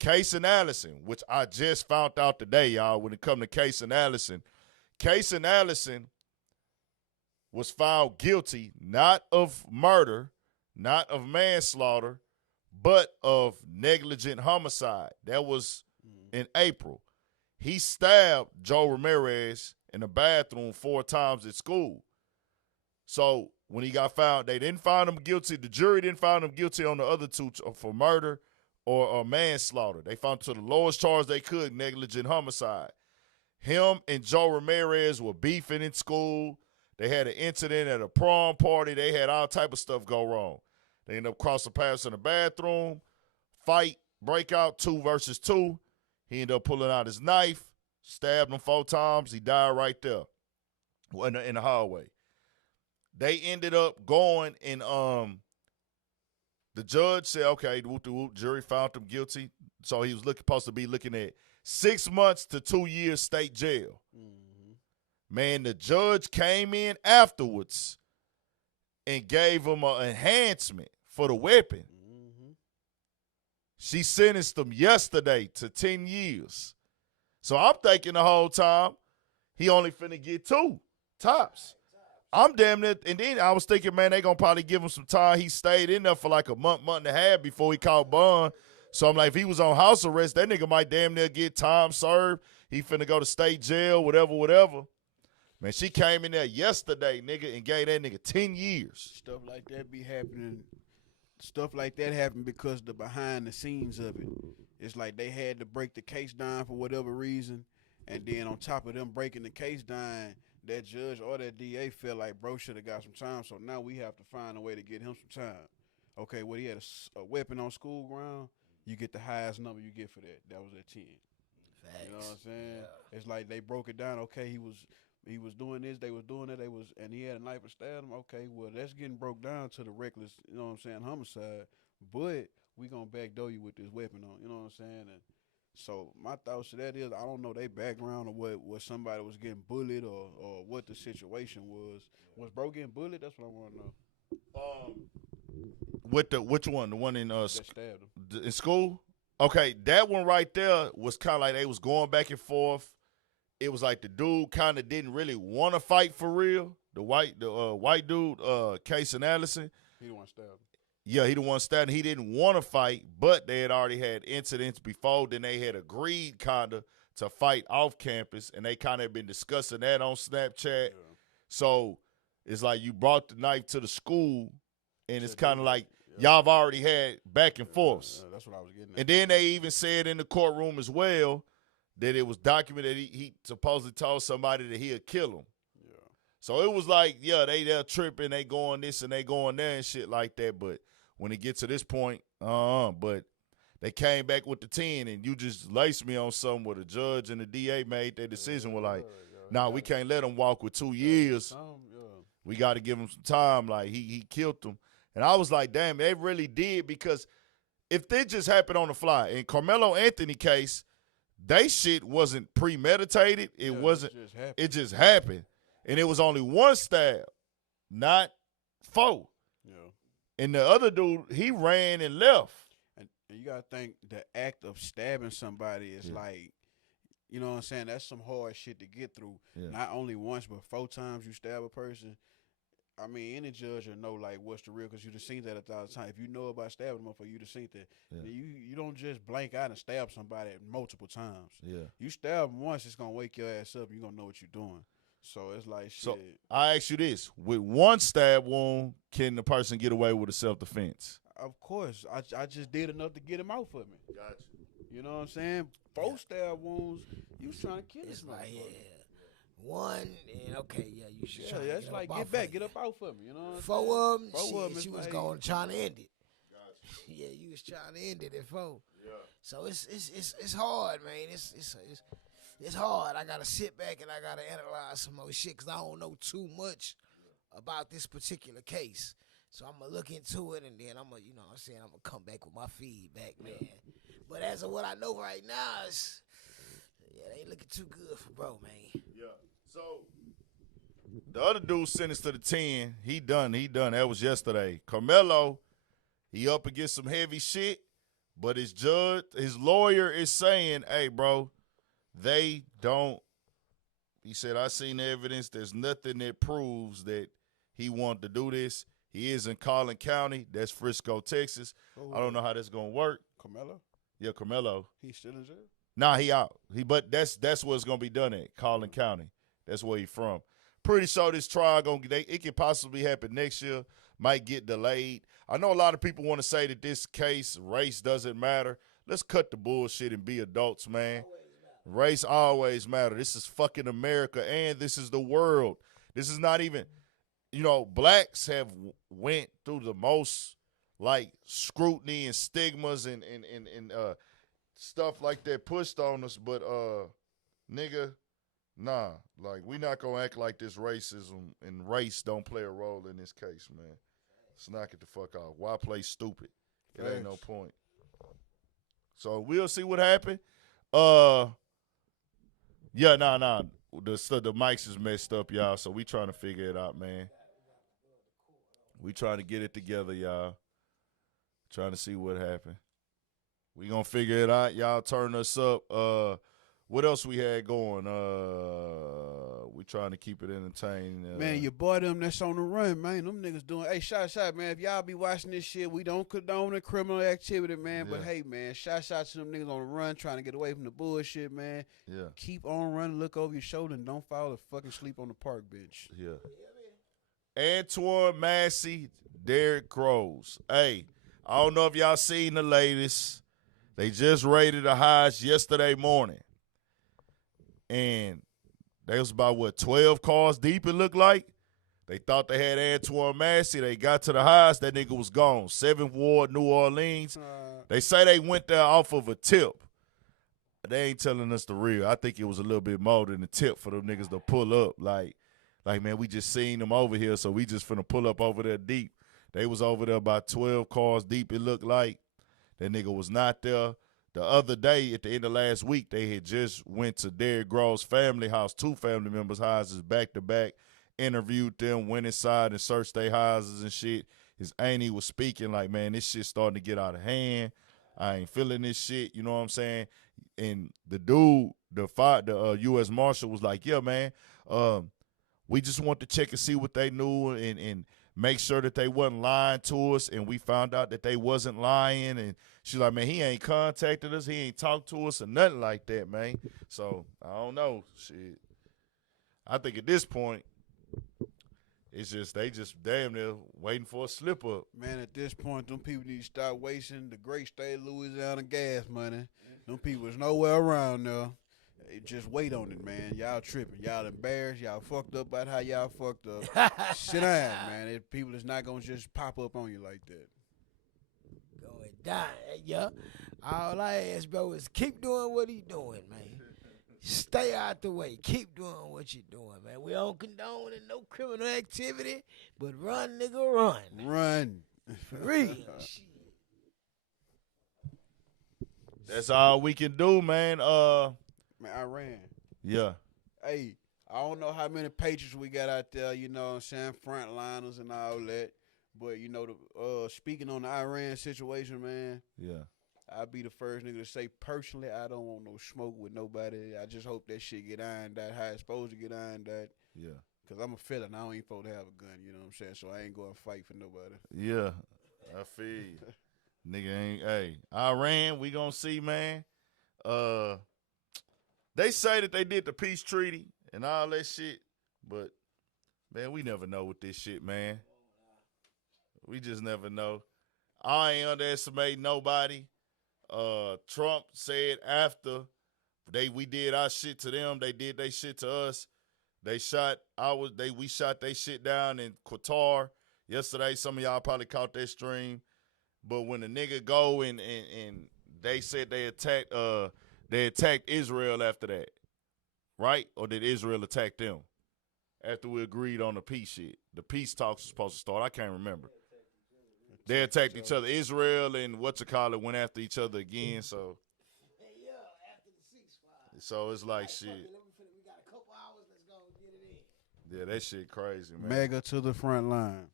Case and Allison, which I just found out today, y'all, when it come to Case and Allison. Case and Allison was found guilty not of murder, not of manslaughter, but of negligent homicide. That was in April. He stabbed Joe Ramirez in the bathroom 4 times at school. So when he got found, they didn't find him guilty. The jury didn't find him guilty on the other 2 for murder or manslaughter. They found to the lowest charge they could, negligent homicide. Him and Joe Ramirez were beefing in school. They had an incident at a prom party. They had all type of stuff go wrong. They ended up crossing paths in the bathroom, fight, breakout, 2 versus 2. He ended up pulling out his knife, stabbed him 4 times. He died right there in the hallway. They ended up going and the judge said, okay, whoop, jury found him guilty. So he was supposed to be looking at 6 months to 2 years state jail. Mm-hmm. Man, the judge came in afterwards and gave him an enhancement for the weapon. Mm-hmm. She sentenced him yesterday to 10 years. So I'm thinking the whole time he only finna get 2 tops. I'm damn near, and then I was thinking, man, they gonna probably give him some time. He stayed in there for like a month and a half before he caught bond. So I'm like, if he was on house arrest, that nigga might damn near get time served. He finna go to state jail, whatever. Man, she came in there yesterday, nigga, and gave that nigga 10 years. Stuff like that be happening. Stuff like that happened because the behind the scenes of it. It's like they had to break the case down for whatever reason, and then on top of them breaking the case down, that judge or that DA felt like bro should have got some time, so now we have to find a way to get him some time. Okay, well, he had a weapon on school ground. You get the highest number you get for that. That was at 10. Facts. You know what I'm saying? Yeah. It's like they broke it down. Okay, he was doing this, they was doing that, and he had a knife and stabbed him. Okay, well, that's getting broke down to the reckless, you know what I'm saying, homicide. But we gonna backdoor you with this weapon on, you know what I'm saying? And so my thoughts to that is, I don't know their background or what somebody was getting bullied or what the situation was. Was bro getting bullied? That's what I want to know. Which one? The one in that stabbed him in school? Okay, that one right there was kind of like they was going back and forth. It was like the dude kind of didn't really want to fight for real. The white dude, Case and Allison. He the one stabbed him. Yeah, he the one stabbed. He didn't want to fight, but they had already had incidents before. Then they had agreed kind of to fight off campus, and they kind of been discussing that on Snapchat. Yeah. So it's like you brought the knife to the school, and it's kind of like y'all have already had back and forth. That's what I was getting at. And then they even said in the courtroom as well that it was documented he supposedly told somebody that he'd kill him. Yeah. So it was like, yeah, they're tripping, they going this and they going there and shit like that. But when it gets to this point, but they came back with the 10, and you just laced me on something where the judge and the DA made their decision. Were like, nah, we can't let him walk with 2 years. We got to give him some time. Like, he killed him. And I was like, damn, they really did, because if they just happened on the fly, in Karmelo Anthony case, they shit wasn't premeditated. It wasn't. It just happened. And it was only 1 stab, not 4. Yeah. And the other dude, he ran and left. And you got to think the act of stabbing somebody is like, you know what I'm saying? That's some hard shit to get through. Yeah. Not only once, but 4 times you stab a person. I mean, any judge will know, like, what's the real, because you done seen that 1,000 times. If you know about stabbing them, you done seen that. Yeah. You don't just blank out and stab somebody multiple times. Yeah. You stab them once, it's going to wake your ass up, and you're going to know what you're doing. So it's like shit. So I ask you this. With 1 stab wound, can the person get away with a self-defense? Of course. I just did enough to get him out for me. Gotcha. You know what I'm saying? 4 stab wounds, you was trying to kill this motherfucker. Yeah. 1, and okay, you should. Yeah, that's like get back, get up out for me. You know what I'm 4 of them, 4 of them, she was like, going trying to end it. Gotcha. Yeah, you was trying to end it at 4. Yeah. So it's hard, man. It's hard. I gotta sit back and I gotta analyze some more shit, because I don't know too much about this particular case. So I'm gonna look into it, and then I'm gonna, I'm gonna come back with my feedback, man. But as of what I know right now, it ain't looking too good for bro, man. Yeah. So the other dude sentenced to the 10. He done. That was yesterday. Karmelo, he up against some heavy shit, but his lawyer is saying, hey, bro, they don't. He said, I seen the evidence. There's nothing that proves that he wanted to do this. He is in Collin County. That's Frisco, Texas. I don't know how that's going to work. Carmelo? Yeah, Karmelo. He's still in jail? Nah, he out. But that's where it's gonna be done at, Collin County. That's where he from. Pretty sure this trial it could possibly happen next year. Might get delayed. I know a lot of people want to say that this case, race doesn't matter. Let's cut the bullshit and be adults, man. Race always matter. This is fucking America, and this is the world. This is not even, blacks have went through the most like scrutiny and stigmas and stuff like that pushed on us, but nigga, nah, like we not gonna act like this racism and race don't play a role in this case, man. Let's knock it the fuck off. Why play stupid? It ain't no point. So we'll see what happens. Yeah, nah. The mics is messed up, y'all. So we trying to figure it out, man. We trying to get it together, y'all. Trying to see what happened. We gonna figure it out. Y'all turn us up. What else we had going? We trying to keep it entertaining. Man, your boy them that's on the run, man. Them niggas doing. Hey, shot, man. If y'all be watching this shit, we don't condone the criminal activity, man. Yeah. But hey, man, shot to them niggas on the run trying to get away from the bullshit, man. Yeah. Keep on running, look over your shoulder, and don't fall or fucking sleep on the park bench. Yeah. Antione, Massey, Derrick Rose. Hey, I don't know if y'all seen the latest. They just raided the highs yesterday morning. And they was about, 12 cars deep it looked like? They thought they had Antione Massey. They got to the highs. That nigga was gone. 7th Ward, New Orleans. They say they went there off of a tip. They ain't telling us the real. I think it was a little bit more than a tip for them niggas to pull up. Like, man, we just seen them over here, so we just finna pull up over there deep. They was over there about 12 cars deep it looked like. That nigga was not there. The other day, at the end of last week, they had just went to Derrick Rose's family house, 2 family members' houses back-to-back, interviewed them, went inside and searched their houses and shit. His auntie was speaking like, man, this shit starting to get out of hand. I ain't feeling this shit, you know what I'm saying? And the dude, the U.S. Marshal was like, yeah, man, we just want to check and see what they knew and make sure that they wasn't lying to us, and we found out that they wasn't lying. And she's like, man, he ain't contacted us, he ain't talked to us or nothing like that, man. So I don't know, shit. I think at this point, it's just they just damn near waiting for a slip up. Man, at this point, them people need to start wasting the great state of Louisiana gas money. Them people is nowhere around there. Just wait on it, man. Y'all tripping. Y'all embarrassed. Y'all fucked up about how y'all fucked up. Sit down, man. People is not going to just pop up on you like that. Going down, yeah. All I ask, bro, is keep doing what he doing, man. Stay out the way. Keep doing what you doing, man. We don't condone no criminal activity, but run, nigga, run. Run. For real. Shit. That's all we can do, man. Man, Iran. Yeah. Hey, I don't know how many patriots we got out there, you know what I'm saying, frontliners and all that. But, you know, speaking on the Iran situation, man. Yeah. I'll be the first nigga to say, personally, I don't want no smoke with nobody. I just hope that shit get ironed out how it's supposed to get ironed out. Yeah. Because I'm a felon. I don't even supposed to have a gun, you know what I'm saying? So I ain't going to fight for nobody. Yeah. I feel you. Nigga ain't, hey, Iran, we gonna see, man. They say that they did the peace treaty and all that shit, but, man, we never know with this shit, man. We just never know. I ain't underestimating nobody. Trump said after we did our shit to them, they did their shit to us. We shot their shit down in Qatar yesterday. Some of y'all probably caught that stream. But when the nigga go and they said they attacked Israel after that, right? Or did Israel attack them after we agreed on the peace shit? The peace talks were supposed to start. I can't remember. They attacked each other. Israel and went after each other again. So, After the ceasefire. So it's like shit. We got a couple hours. Let's go get it in. Yeah, that shit crazy, man. Mega to the front line.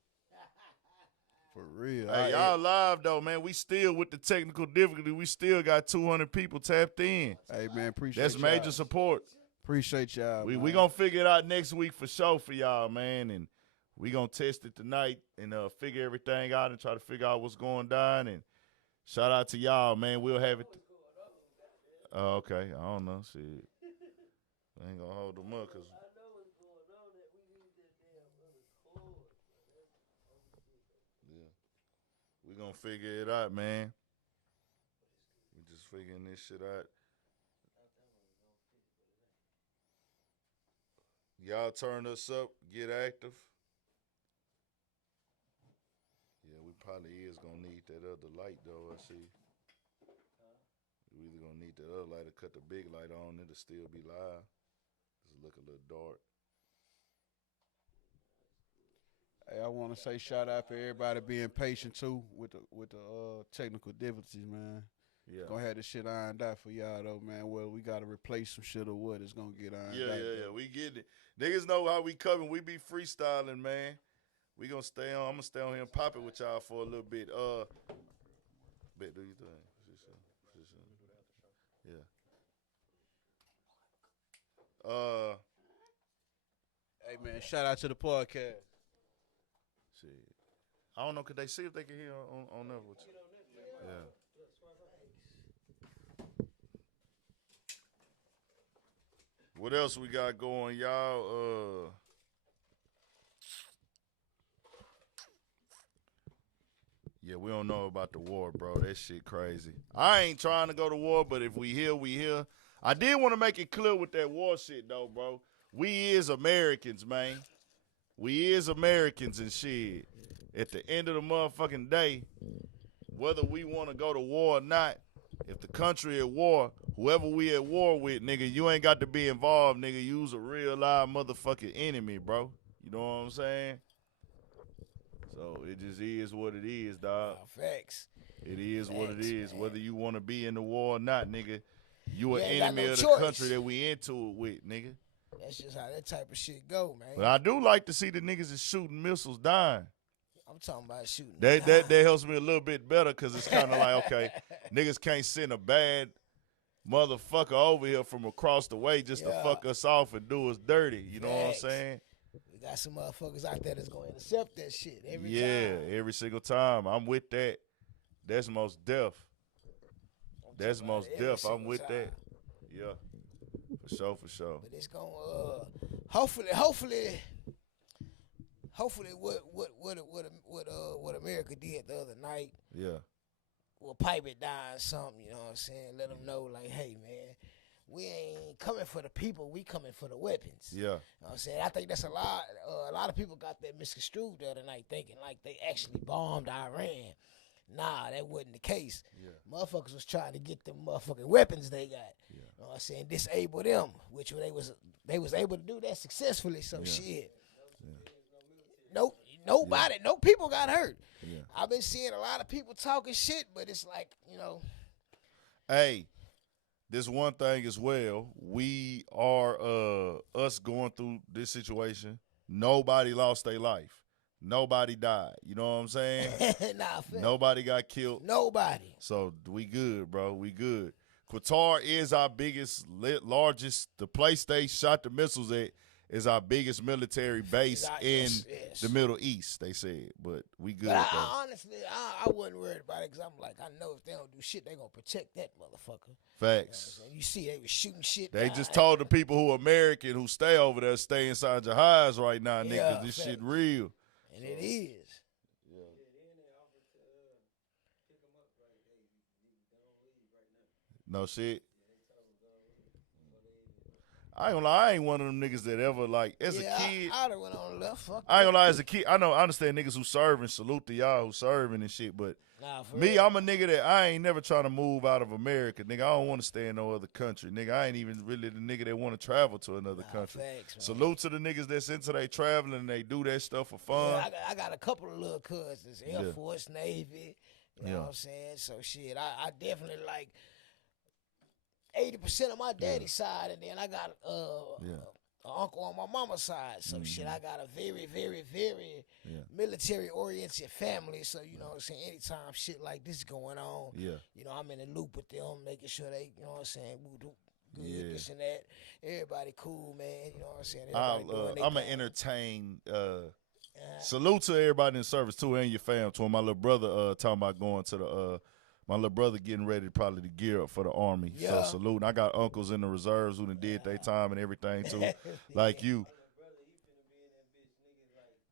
For real. Hey, y'all live, though, man. We still, with the technical difficulty, we still got 200 people tapped in. Hey, man, appreciate That's y'all. major support. Appreciate y'all, We going to figure it out next week for sure for y'all, man. And we going to test it tonight and figure everything out and try to figure out what's going down. And shout out to y'all, man. We'll have it. Oh, okay. I don't know. Shit. I ain't going to hold them up because. We gonna figure it out, man. We just figuring this shit out. Y'all turn us up, get active. Yeah, we probably is gonna need that other light though. I see. We either gonna need that other light or cut the big light on. It'll still be live. Just look a little dark. Hey, I want to say shout out for everybody being patient too with the technical difficulties, man. Yeah. Gonna have this shit ironed out for y'all though, man. Well, we gotta replace some shit or what? It's gonna get ironed out. Yeah. We get it. Niggas know how we coming. We be freestyling, man. We gonna stay on. I'm gonna stay on here and pop it with y'all for a little bit. Bet do you think? Yeah. Hey man, shout out to the podcast. Shit. I don't know. Could they see if they can hear on that? Yeah. What else we got going, y'all? Yeah, we don't know about the war, bro. That shit crazy. I ain't trying to go to war, but if we here, we here. I did want to make it clear with that war shit, though, bro. We is Americans, man. We is Americans and shit. At the end of the motherfucking day, whether we want to go to war or not, if the country at war, whoever we at war with, nigga, you ain't got to be involved, nigga. You's a real live motherfucking enemy, bro. You know what I'm saying? So it just is what it is, dog. Facts. It is what it Facts, is. man. Whether you want to be in the war or not, nigga, you an You ain't got enemy no of the choice. country that we into it with, nigga. That's just how that type of shit go, man. But I do like to see the niggas is shooting missiles dying. I'm talking about shooting. That helps me a little bit better because it's kind of like, okay, niggas can't send a bad motherfucker over here from across the way just to fuck us off and do us dirty. You know what I'm Facts. saying? We got some motherfuckers out there that's going to intercept that shit every time. Yeah, every single time. I'm with that. That's most deaf. That's most deaf. I'm with that. Yeah. For sure. But it's gonna hopefully what America did the other night Yeah. will pipe it down something, you know what I'm saying? Let them know like, hey man, we ain't coming for the people, we coming for the weapons. Yeah. You know what I'm saying? I think that's a lot of people got that misconstrued the other night thinking like they actually bombed Iran. Nah, that wasn't the case. Yeah. Motherfuckers was trying to get them motherfucking weapons they got. Yeah. You know what I'm saying? Disable them, which they was able to do that successfully. So shit. No people got hurt. Yeah. I've been seeing a lot of people talking shit, but it's like, you know. Hey, this one thing as well. We are us going through this situation. Nobody lost their life. Nobody died. You know what I'm saying? Nah, Nobody got killed. Nobody. So we good, bro. We good. Qatar is our biggest, largest. The place they shot the missiles at is our biggest military base in the Middle East, they said. But we good. But I honestly, I wasn't worried about it because I'm like, I know if they don't do shit, they going to protect that motherfucker. Facts. You see, they was shooting shit. They just told the people who American who stay over there, stay inside your highs right now, nigga, Yeah, 'cause this facts. shit real. And it is. No shit. I ain't gonna lie, I ain't one of them niggas that ever like as a kid. I'd have went on the left. Fuck I ain't gonna lie, as a kid, I understand niggas who serving, salute to y'all who serving and shit, but me, real. I'm a nigga that I ain't never trying to move out of America, nigga. I don't want to stay in no other country, nigga. I ain't even really the nigga that want to travel to another country. Facts, Salute to the niggas that's into they traveling and they do that stuff for fun. Yeah, I got a couple of little cousins, Air Force, Navy. You know what I'm saying? So shit, I definitely like 80% of my daddy's side, and then I got an uncle on my mama's side. So shit, I got a very, very, very military oriented family. So you know what I'm saying. Anytime shit like this going on, you know I'm in the loop with them, making sure they, you know what I'm saying, good, this and that. Everybody cool, man. You know what I'm saying. I'm gonna entertain. Salute to everybody in the service too, and your fam. To my little brother talking about going to the. My little brother getting ready probably to gear up for the Army. So salute. And I got uncles in the reserves who done did their time and everything too, like you.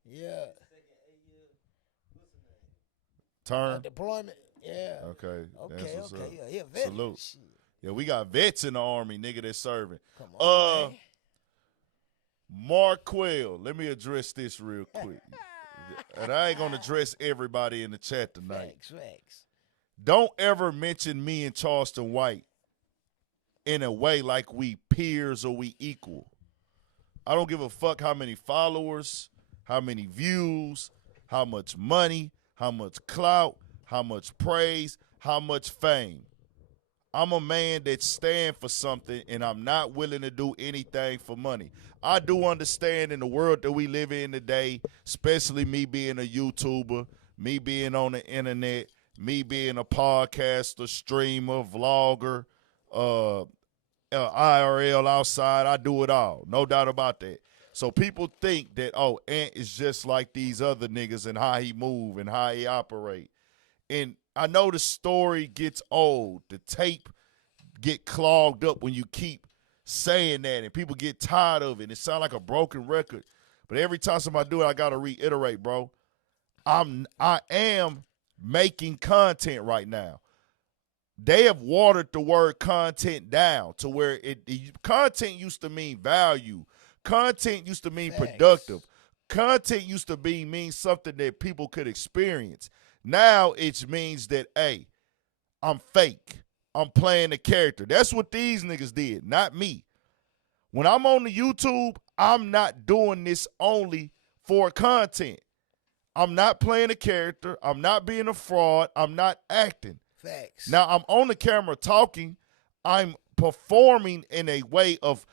Yeah. Turn. Deployment. Yeah. Okay. Okay. Yeah, salute. Yeah, we got vets in the Army, nigga, that's serving. Come on, man. Marquell, let me address this real quick. And I ain't going to address everybody in the chat tonight. Facts. Don't ever mention me and Charleston White in a way like we peers or we equal. I don't give a fuck how many followers, how many views, how much money, how much clout, how much praise, how much fame. I'm a man that stand for something, and I'm not willing to do anything for money. I do understand in the world that we live in today, especially me being a YouTuber, me being on the internet, me being a podcaster, streamer, vlogger, IRL outside, I do it all. No doubt about that. So people think that, oh, Ant is just like these other niggas and how he move and how he operate. And I know the story gets old. The tape get clogged up when you keep saying that, and people get tired of it. It sounds like a broken record. But every time somebody do it, I got to reiterate, bro. I am making content right now. They have watered the word content down to where content used to mean value. Content used to mean productive. Content used to mean something that people could experience. Now it means that, hey, I'm fake. I'm playing a character. That's what these niggas did, not me. When I'm on the YouTube, I'm not doing this only for content. I'm not playing a character. I'm not being a fraud. I'm not acting. Facts. Now, I'm on the camera talking. I'm performing in a way of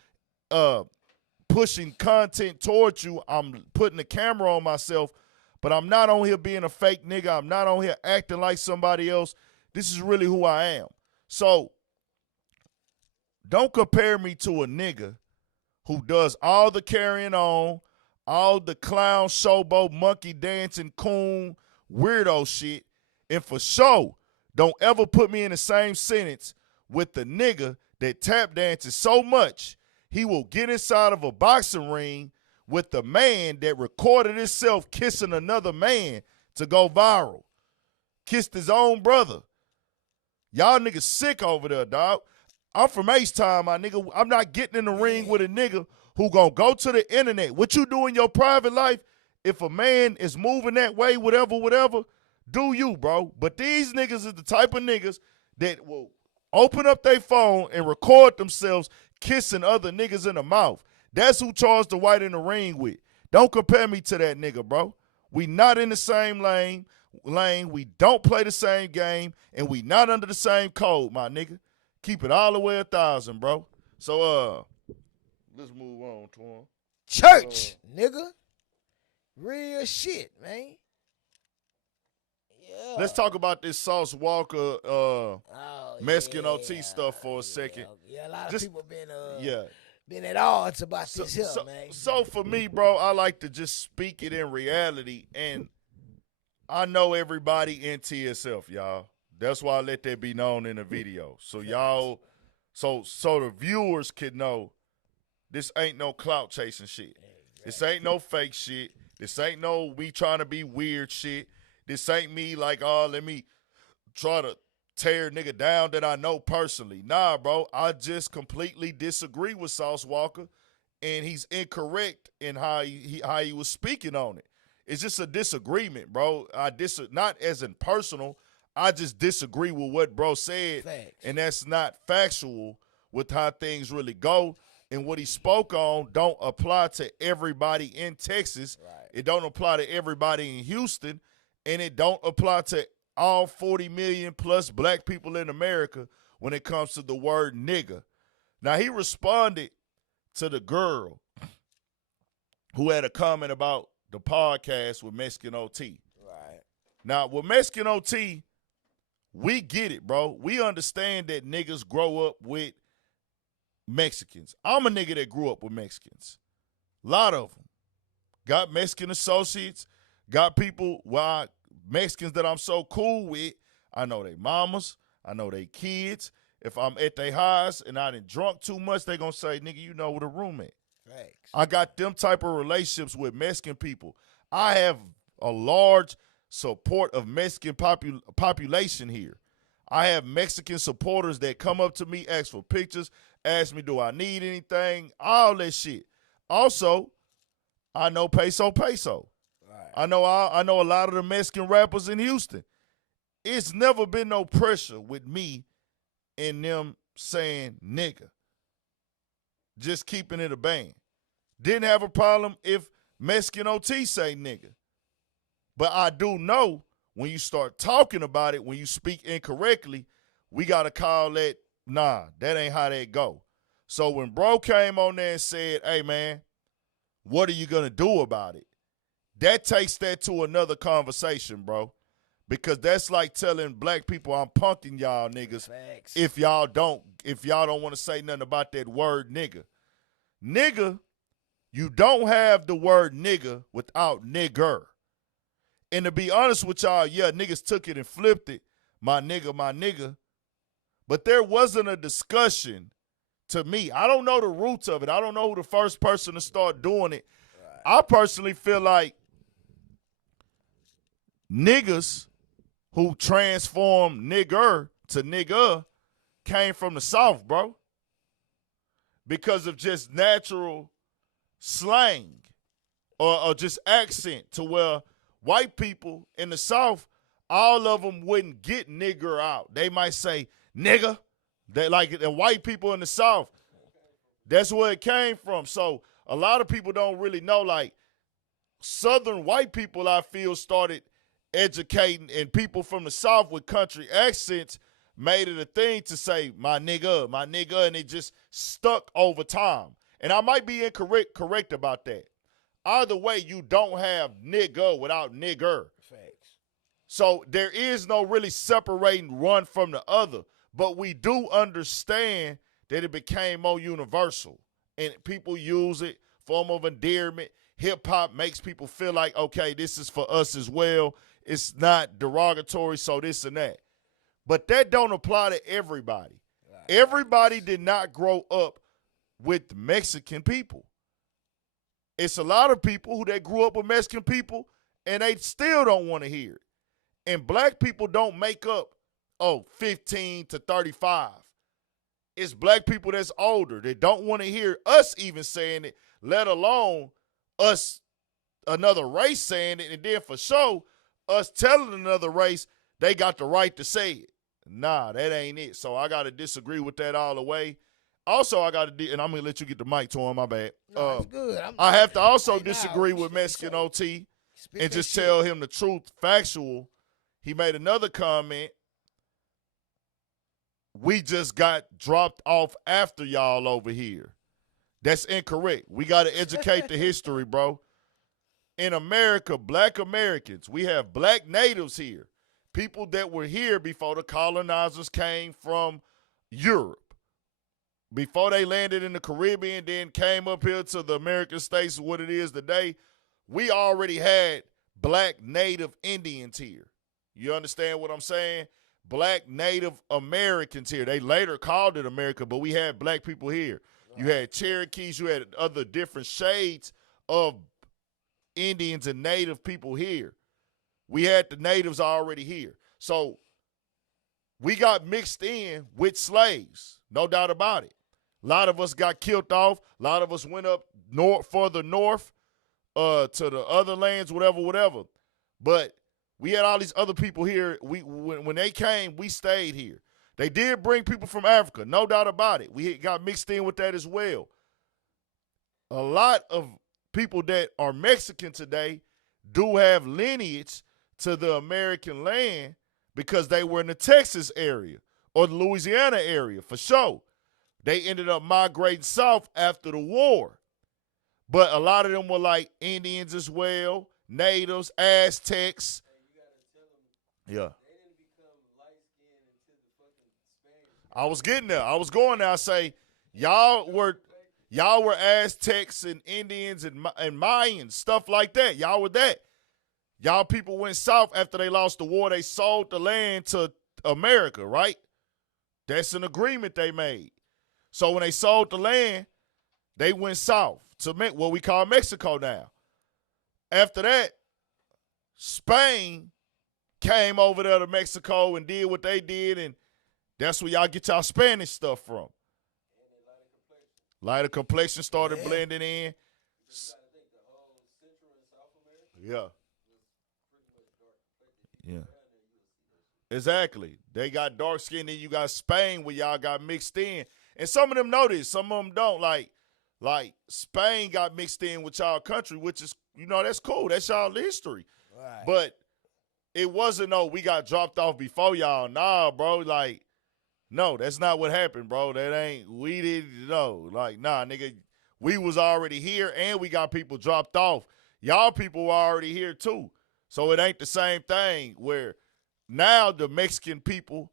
pushing content towards you. I'm putting the camera on myself, but I'm not on here being a fake nigga. I'm not on here acting like somebody else. This is really who I am. So don't compare me to a nigga who does all the carrying on, all the clown, showboat, monkey dancing, coon, weirdo shit. And for sure, don't ever put me in the same sentence with the nigga that tap dances so much he will get inside of a boxing ring with the man that recorded himself kissing another man to go viral. Kissed his own brother. Y'all niggas sick over there, dog. I'm from H-Town, my nigga. I'm not getting in the ring with a nigga who gonna go to the internet. What you do in your private life, if a man is moving that way, whatever, do you, bro. But these niggas is the type of niggas that will open up their phone and record themselves kissing other niggas in the mouth. That's who Charles the White in the ring with. Don't compare me to that nigga, bro. We not in the same lane. We don't play the same game, and we not under the same code, my nigga. Keep it all the way 1,000, bro. So, let's move on, Twan. Church, nigga. Real shit, man. Yeah. Let's talk about this Sauce Walker, Mexican OT stuff for a second. Yeah, a lot of people been at odds about this here, man. So for me, bro, I like to just speak it in reality, and I know everybody in TSF, y'all. That's why I let that be known in the video. So y'all, so the viewers can know this ain't no clout chasing shit. Exactly. This ain't no fake shit. This ain't no me trying to be weird shit. This ain't me like, oh, let me try to tear a nigga down that I know personally. Nah, bro, I just completely disagree with Sauce Walker, and he's incorrect in how he was speaking on it. It's just a disagreement, bro. Not as in personal. I just disagree with what bro said. Facts. And that's not factual with how things really go. And what he spoke on don't apply to everybody in Texas. Right. It don't apply to everybody in Houston. And it don't apply to all 40 million plus black people in America when it comes to the word nigga. Now, he responded to the girl who had a comment about the podcast with Mexican OT. Right. Now, with Mexican OT, we get it, bro. We understand that niggas grow up with Mexicans. I'm a nigga that grew up with Mexicans. A lot of them. Got Mexican associates. Got people, Mexicans that I'm so cool with. I know they mamas. I know they kids. If I'm at their house and I done drunk too much, they gonna say, nigga, you know where the room at. Thanks. I got them type of relationships with Mexican people. I have a large support of Mexican population here. I have Mexican supporters that come up to me, ask for pictures, ask me, do I need anything, all that shit. Also, I know peso. Right. I know a lot of the Mexican rappers in Houston. It's never been no pressure with me and them saying nigga. Just keeping it a band. Didn't have a problem if Mexican OT say nigga. But I do know when you start talking about it, when you speak incorrectly, we got to call that, nah, that ain't how that go. So when bro came on there and said, hey, man, what are you going to do about it? That takes that to another conversation, bro. Because that's like telling black people I'm punking y'all niggas Facts. if y'all don't want to say nothing about that word nigga. Nigga, you don't have the word nigga without nigger. And to be honest with y'all, yeah, niggas took it and flipped it. My nigga. But there wasn't a discussion to me. I don't know the roots of it. I don't know who the first person to start doing it. Right. I personally feel like niggas who transformed nigger to nigga came from the South, bro. Because of just natural slang or just accent to where white people in the South, all of them wouldn't get nigger out. They might say nigga. They like the white people in the South. That's where it came from. So a lot of people don't really know. Like Southern white people, I feel, started educating, and people from the South with country accents made it a thing to say my nigga, and it just stuck over time. And I might be correct about that. Either way, you don't have nigga without nigger. Facts. So there is no really separating one from the other. But we do understand that it became more universal. And people use it, form of endearment. Hip-hop makes people feel like, okay, this is for us as well. It's not derogatory, so this and that. But that don't apply to everybody. Right. Everybody did not grow up with Mexican people. It's a lot of people who they grew up with Mexican people, and they still don't want to hear it. And black people don't make up, 15 to 35. It's black people that's older. They don't want to hear us even saying it, let alone us, another race saying it, and then for sure, us telling another race they got the right to say it. Nah, that ain't it. So I got to disagree with that all the way. Also, I got to, and I'm going to let you get the mic to him, my bad. No, it's good. I have to also disagree with Mexican OT and just tell him the truth, factual. He made another comment. We just got dropped off after y'all over here. That's incorrect. We got to educate the history, bro. In America, black Americans, we have black natives here. People that were here before the colonizers came from Europe. Before they landed in the Caribbean, then came up here to the American states, what it is today, we already had black native Indians here. You understand what I'm saying? Black Native Americans here. They later called it America, but we had black people here. Right. You had Cherokees. You had other different shades of Indians and Native people here. We had the natives already here. So we got mixed in with slaves, no doubt about it. A lot of us got killed off. A lot of us went up further north to the other lands, whatever. But we had all these other people here. When they came, we stayed here. They did bring people from Africa, no doubt about it. We got mixed in with that as well. A lot of people that are Mexican today do have lineage to the American land because they were in the Texas area or the Louisiana area, for sure. They ended up migrating south after the war. But a lot of them were like Indians as well, natives, Aztecs. Yeah. I was getting there. I was going there. I say, y'all were Aztecs and Indians and Mayans, stuff like that. Y'all were that. Y'all people went south after they lost the war. They sold the land to America, right? That's an agreement they made. So when they sold the land, they went south to what we call Mexico now. After that, Spain came over there to Mexico and did what they did, and that's where y'all get y'all Spanish stuff from. Lighter complexion started blending in. Yeah. Yeah. Exactly. They got dark skin, and you got Spain where y'all got mixed in. And some of them know this, some of them don't. Like Spain got mixed in with y'all country, which is, that's cool. That's y'all history. Right. But it wasn't we got dropped off before y'all. Nah, bro. Like, no, that's not what happened, bro. We didn't know. Like, nah, nigga, we was already here and we got people dropped off. Y'all people were already here too. So it ain't the same thing where now the Mexican people,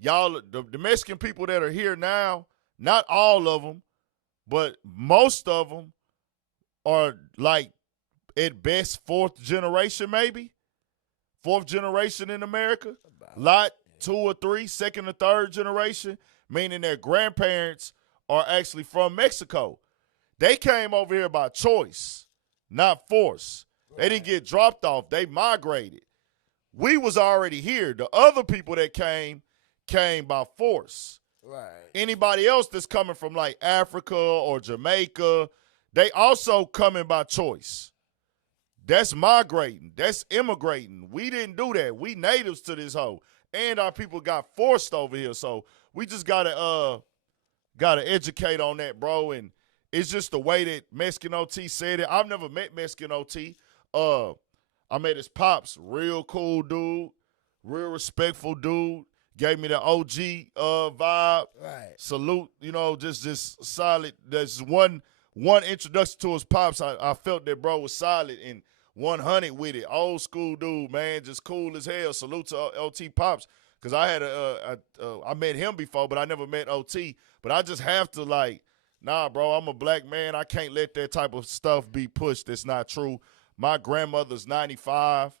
the Mexican people that are here now, not all of them, but most of them are like at best fourth generation, maybe. Fourth generation in America. Lot 2 or 3, second or third generation, meaning their grandparents are actually from Mexico. They came over here by choice, not force. Right. They didn't get dropped off. They migrated. We was already here. The other people that came by force. Right. Anybody else that's coming from like Africa or Jamaica, they also coming by choice. That's migrating. That's immigrating. We didn't do that. We natives to this hoe. And our people got forced over here. So we just gotta educate on that, bro. And it's just the way that Mexican OT said it. I've never met Mexican OT. I met his pops, real cool dude, real respectful dude. Gave me the OG vibe. Right. Salute, just solid. There's one introduction to his pops. I felt that bro was solid and 100 with it. Old school dude, man, just cool as hell. Salute to OT Pops, because I had I met him before, but I never met OT. But I just have to nah, bro, I'm a black man. I can't let that type of stuff be pushed. That's not true. My grandmother's 95.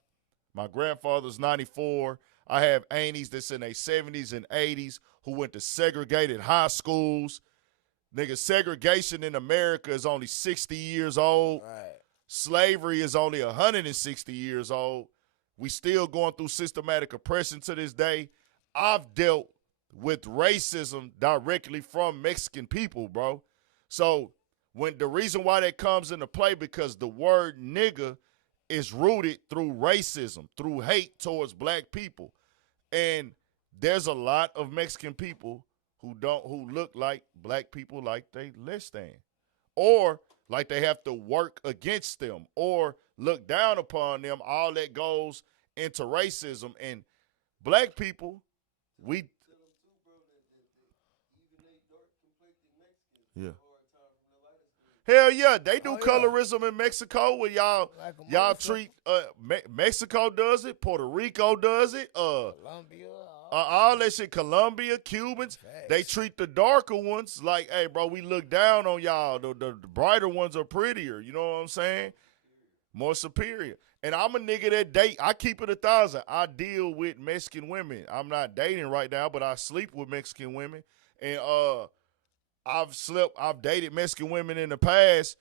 My grandfather's 94. I have aunties that's in their 70s and 80s who went to segregated high schools. Nigga, segregation in America is only 60 years old. Right. Slavery is only 160 years old. We still going through systematic oppression to this day. I've dealt with racism directly from Mexican people, bro. So when the reason why that comes into play, because the word nigga is rooted through racism, through hate towards black people. And there's a lot of Mexican people who look like black people like they less than, or like they have to work against them or look down upon them. All that goes into racism. And black people, yeah. Hell yeah, they do colorism in Mexico where y'all treat Mexico does it, Puerto Rico does it, Colombia, all that shit, Colombia, Cubans, they treat the darker ones like, hey, bro, we look down on y'all. The brighter ones are prettier, you know what I'm saying? More superior. And I'm a nigga that date. I keep it 1,000. I deal with Mexican women. I'm not dating right now, but I sleep with Mexican women. And I've dated Mexican women in the past.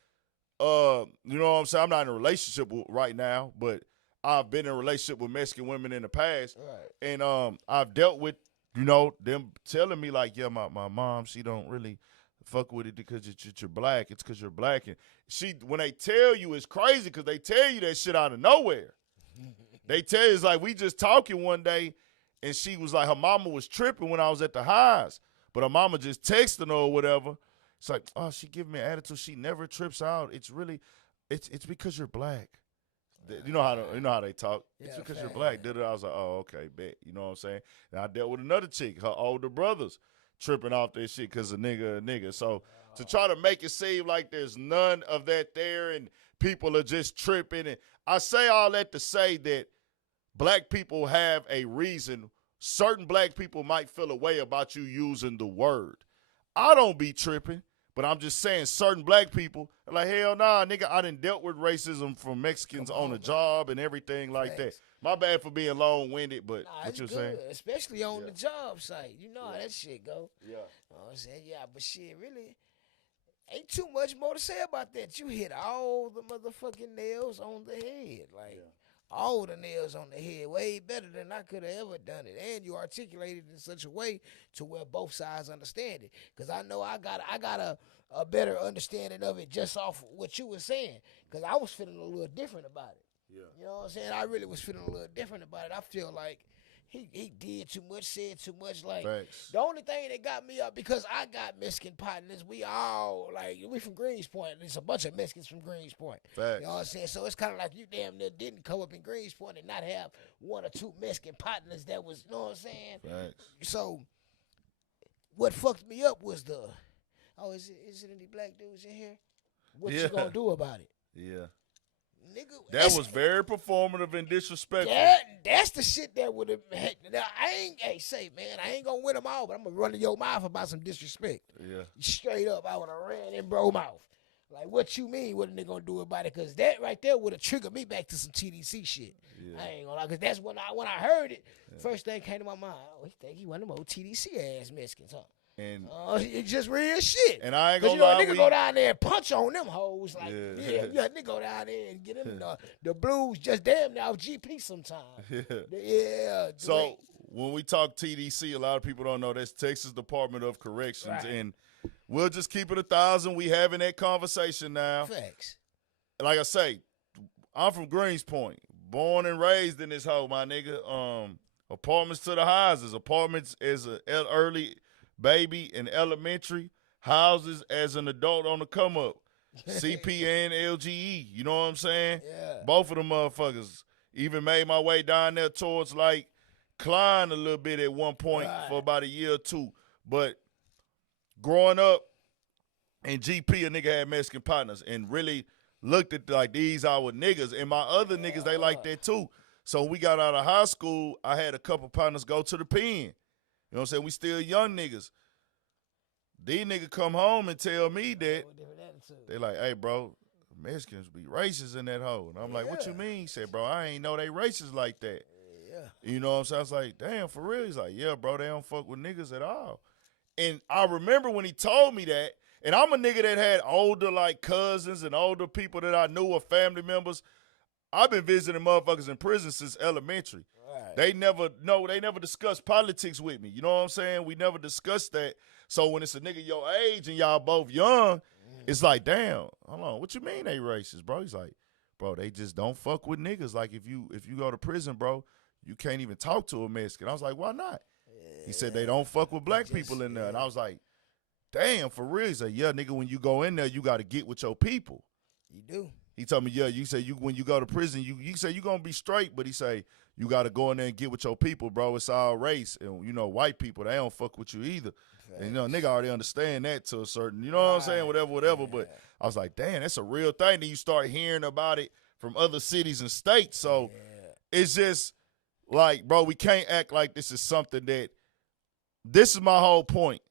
You know what I'm saying? I'm not in a relationship right now, but I've been in a relationship with Mexican women in the past. Right. And I've dealt with, them telling me like, yeah, my mom, she don't really fuck with it because you're black. It's because you're black. And when they tell you, it's crazy because they tell you that shit out of nowhere. They tell you, it's like we just talking one day, and she was like, her mama was tripping when I was at the highs. But her mama just texting her or whatever. It's like, oh, she giving me an attitude. She never trips out. It's really, it's because you're black. You know how they talk. It's because you're black. I was like, oh, okay, bet. You know what I'm saying? And I dealt with another chick, her older brothers, tripping off this shit because a nigga. So to try to make it seem like there's none of that there and people are just tripping. And I say all that to say that black people have a reason. Certain black people might feel a way about you using the word. I don't be tripping, but I'm just saying certain black people are like, hell nah, nigga, I done dealt with racism from Mexicans on the job and everything like that. My bad for being long-winded, but what you saying? Especially on the job site. You know how that shit go. Yeah. You know what I'm saying? Yeah, but shit, really, ain't too much more to say about that. You hit all the motherfucking nails on the head. Like, all the nails on the head way better than I could have ever done it. And you articulated it in such a way to where both sides understand it. Because I know I got a better understanding of it just off what you were saying. Because I was feeling a little different about it. Yeah. You know what I'm saying? I really was feeling a little different about it. I feel like he did too much, said too much. Like, Facts. the only thing that got me up, because I got Mexican partners, we all, like, we from Greenspoint. There's a bunch of Mexicans from Greenspoint. Facts. You know what I'm saying? So it's kind of like you damn near didn't come up in Greenspoint and not have one or two Mexican partners that was, you know what I'm saying? Facts. So what fucked me up was is it any black dudes in here? What you gonna do about it? Yeah. Nigga, That was very performative and disrespectful. that's the shit that would have. Say, man, I ain't gonna win them all, but I'm gonna run in your mouth about some disrespect. Yeah. Straight up, I would have ran in bro mouth. Like, what you mean? What are they gonna do about it? Because that right there would have triggered me back to some TDC shit. Yeah. I ain't gonna lie, because that's when I heard it. First thing came to my mind. Oh, he think he one of them old TDC ass Mexicans, huh? And It's just real shit. and I ain't Cause gonna lie, a nigga go down there and punch on them hoes. Like, Yeah. nigga go down there and get them the blues just damn now GP sometimes. Yeah. So when we talk TDC, a lot of people don't know that's Texas Department of Corrections, Right. and we'll just keep it 1,000. We having that conversation now. Facts. Like I say, I'm from Greenspoint, born and raised in this hoe, my nigga. Apartments to the houses, apartments as an early baby in elementary, houses as an adult on the come up, CP and LGE. You know what I'm saying? Yeah. Both of them motherfuckers. Even made my way down there towards like Klein a little bit at one point for about a year or two. But growing up in GP, a nigga had Mexican partners and really looked at like these our niggas. And my other niggas, they like that too. So when we got out of high school, I had a couple partners go to the pen. You know what I'm saying? We still young niggas. These niggas come home and tell me that they like, hey, bro, Mexicans be racist in that hoe. And I'm like, what you mean? He said, bro, I ain't know they racist like that. Yeah. You know what I'm saying? I was like, damn, for real? He's like, yeah, bro, they don't fuck with niggas at all. And I remember when he told me that, and I'm a nigga that had older, like, cousins and older people that I knew or family members. I've been visiting motherfuckers in prison since elementary. Right. They never discussed politics with me. You know what I'm saying? We never discussed that. So when it's a nigga your age and y'all both young, it's like, damn, hold on, what you mean they racist, bro? He's like, bro, they just don't fuck with niggas. Like, if you go to prison, bro, you can't even talk to a Mexican. I was like, why not? He said they don't fuck with black people in there. And I was like, damn, for real? He said, yeah, nigga, when you go in there, you got to get with your people. You do. He told me, yeah, you say when you go to prison, you say you going to be straight, but he say you got to go in there and get with your people, bro. It's all race. And, you know, white people, they don't fuck with you either. And, you know, nigga already understand that to a certain, you know what I'm saying, whatever. Yeah. But I was like, damn, that's a real thing. Then you start hearing about it from other cities and states. So it's just like, bro, we can't act like this is something that, this is my whole point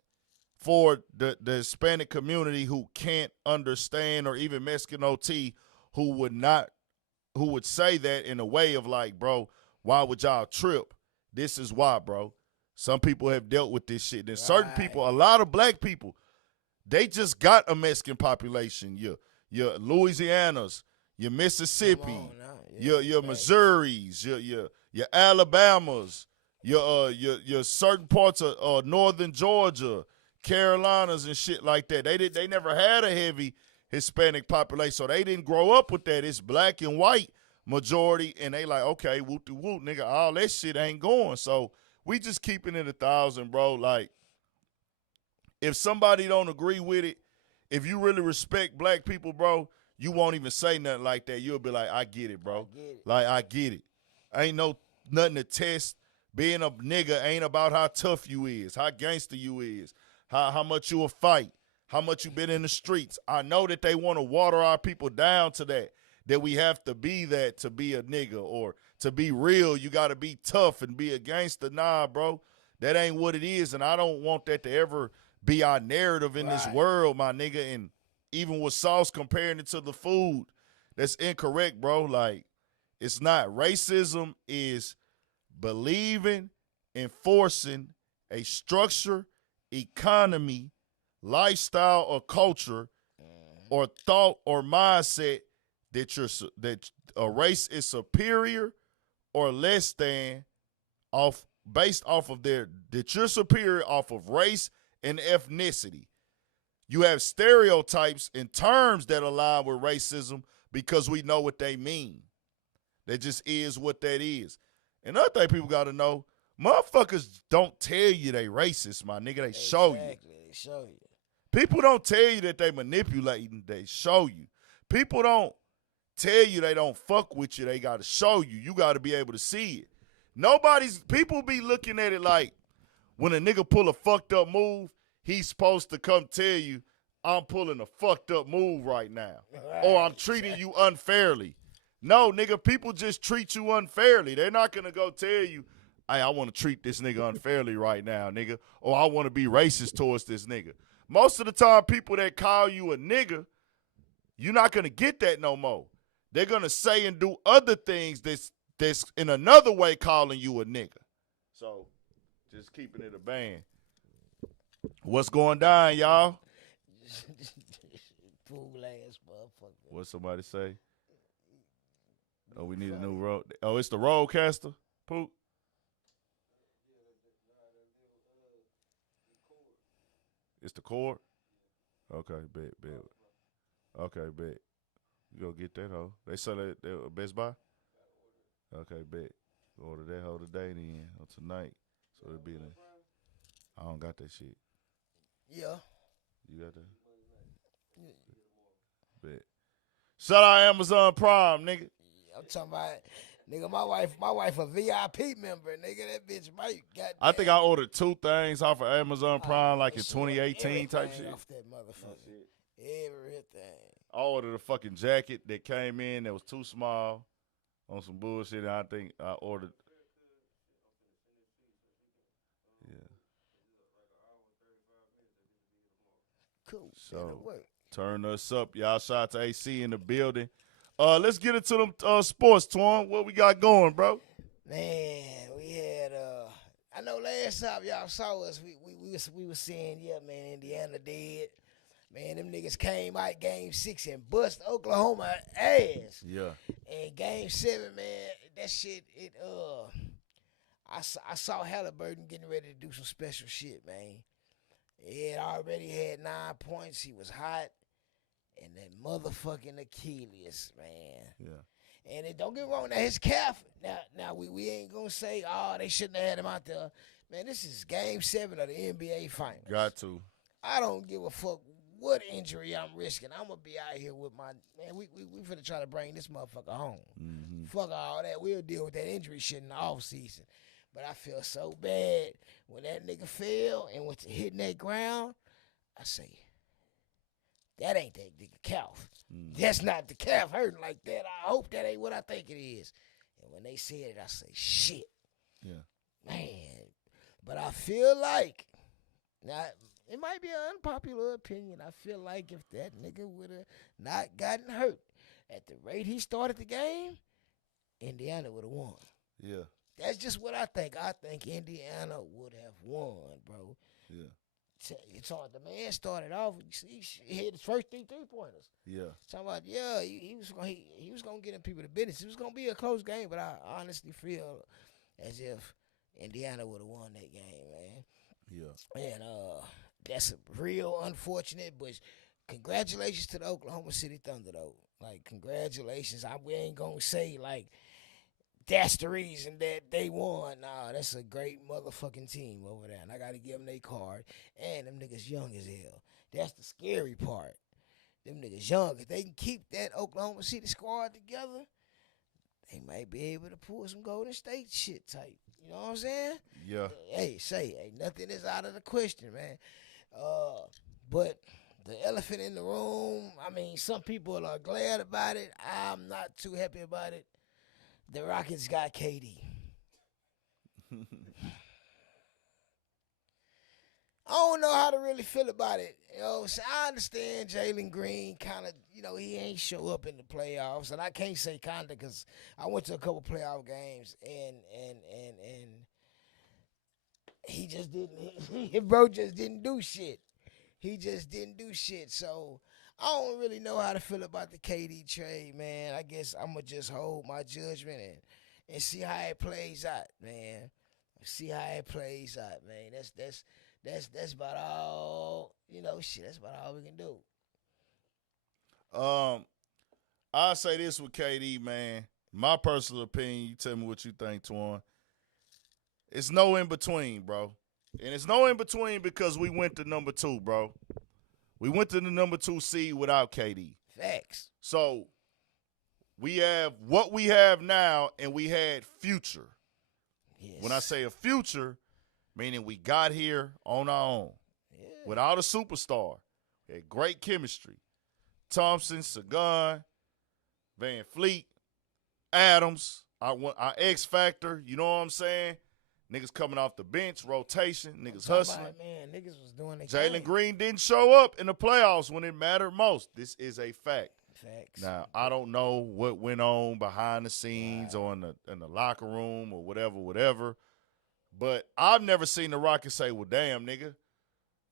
for the Hispanic community who can't understand, or even Mexican OT who would say that in a way of like, bro, why would y'all trip? This is why, bro. Some people have dealt with this shit. And certain people, a lot of black people, they just got a Mexican population. Your Louisianas, your Mississippi, your Missouris, your Alabamas, your certain parts of northern Georgia, Carolinas and shit like that. They never had a heavy Hispanic population, so they didn't grow up with that. It's black and white majority, and they like, okay, whoop-de-whoop, nigga, all that shit ain't going. So we just keeping it 1,000, bro. Like, if somebody don't agree with it, if you really respect black people, bro, you won't even say nothing like that. You'll be like, I get it, bro. I get it. Ain't nothing to test. Being a nigga ain't about how tough you is, how gangster you is, how much you will fight, how much you been in the streets. I know that they want to water our people down to that we have to be that to be a nigga, or to be real, you got to be tough and be a gangster. Nah, bro, that ain't what it is, and I don't want that to ever be our narrative in this world, my nigga. And even with sauce, comparing it to the food, that's incorrect, bro. Like, it's not. Racism is believing, enforcing a structure, economy, lifestyle, or culture, or thought or mindset that a race is superior or less than based off of that you're superior off of race and ethnicity. You have stereotypes and terms that align with racism because we know what they mean. That just is what that is. Another thing people got to know, motherfuckers don't tell you they racist, my nigga. They show you. Exactly, they show you. People don't tell you that they manipulating. They show you. People don't tell you they don't fuck with you. They got to show you. You got to be able to see it. People be looking at it like when a nigga pull a fucked up move, he's supposed to come tell you, I'm pulling a fucked up move right now. Or I'm treating you unfairly. No, nigga, people just treat you unfairly. They're not going to go tell you, hey, I want to treat this nigga unfairly right now, nigga. Or I want to be racist towards this nigga. Most of the time, people that call you a nigga, you're not going to get that no more. They're going to say and do other things that's in another way calling you a nigga. So, just keeping it a band. What's going down, y'all? Fool ass motherfucker. What somebody say? Oh, we need a new road. Oh, it's the roadcaster? Poop? It's the cord? Okay, bet. Okay, bet. You go get that hoe. They sell it at Best Buy? Okay, bet. Order that hoe today then, or tonight. So it'll be in I don't got that shit. Yeah. You got that? Bet. Shout out Amazon Prime, nigga. I'm talking about, nigga, my wife a VIP member, nigga. That bitch might got. I think I ordered 2 things off of Amazon Prime like in 2018 type shit. Off that motherfucker. Everything. I ordered a fucking jacket that came in that was too small on some bullshit. And I think I ordered. Yeah. Cool. So That'll work. turn us up, y'all. Shout out to AC in the building. Let's get into them sports, Twan. What we got going, bro? Man, we had I know last time y'all saw us, we was saying, yeah, man, Indiana did. Man, them niggas came out game 6 and bust Oklahoma ass. Yeah. And game 7, man, that shit, I saw Halliburton getting ready to do some special shit, man. He had already had 9 points. He was hot. And that motherfucking Achilles, man. Yeah. And don't get me wrong, now his calf. Now we ain't gonna say, oh, they shouldn't have had him out there. Man, this is game 7 of the NBA Finals. Got to. I don't give a fuck what injury I'm risking. I'm gonna be out here with my man. We finna try to bring this motherfucker home. Mm-hmm. Fuck all that. We'll deal with that injury shit in the offseason. But I feel so bad when that nigga fell and went to hitting that ground. I say, that ain't that nigga calf. That's not the calf hurting like that. I hope that ain't what I think it is. And when they said it, I say, shit. Yeah. Man. But I feel like, now, it might be an unpopular opinion. I feel like if that nigga would have not gotten hurt at the rate he started the game, Indiana would have won. Yeah. That's just what I think. I think Indiana would have won, bro. Yeah. It's hard. The man started off. He hit his first 3 3-pointers. Yeah. Talking about, yeah, he was gonna get in people to business. It was gonna be a close game, but I honestly feel as if Indiana would have won that game, man. Yeah. And that's real unfortunate, but congratulations to the Oklahoma City Thunder, though. Like, congratulations. We ain't gonna say like that's the reason that they won. Nah, that's a great motherfucking team over there. And I got to give them their card. And them niggas young as hell. That's the scary part. Them niggas young. If they can keep that Oklahoma City squad together, they might be able to pull some Golden State shit type. You know what I'm saying? Yeah. Hey, nothing is out of the question, man. But the elephant in the room, I mean, some people are glad about it. I'm not too happy about it. The Rockets got KD. I don't know how to really feel about it. You know, so I understand Jalen Green kind of, he ain't show up in the playoffs. And I can't say kind of because I went to a couple playoff games and he just didn't, bro just didn't do shit. He just didn't do shit. So I don't really know how to feel about the KD trade, man. I guess I'm gonna just hold my judgment and see how it plays out, man. See how it plays out, man. That's about all. Shit. That's about all we can do. I'll say this with KD, man. My personal opinion, you tell me what you think, Twan. It's no in between, bro. And it's no in between because we went to number 2, bro. We went to the number 2 seed without KD. Facts. So we have what we have now, and we had future. Yes. When I say a future, meaning we got here on our own. Yeah. Without a superstar. We had great chemistry. Thompson, Sagan, Van Fleet, Adams, our X Factor, you know what I'm saying? Niggas coming off the bench, rotation, niggas hustling. Man, niggas was doing their Jalen thing. Green didn't show up in the playoffs when it mattered most. This is a fact. Facts. Now, I don't know what went on behind the scenes or in the locker room or whatever, but I've never seen the Rockets say, well, damn, nigga,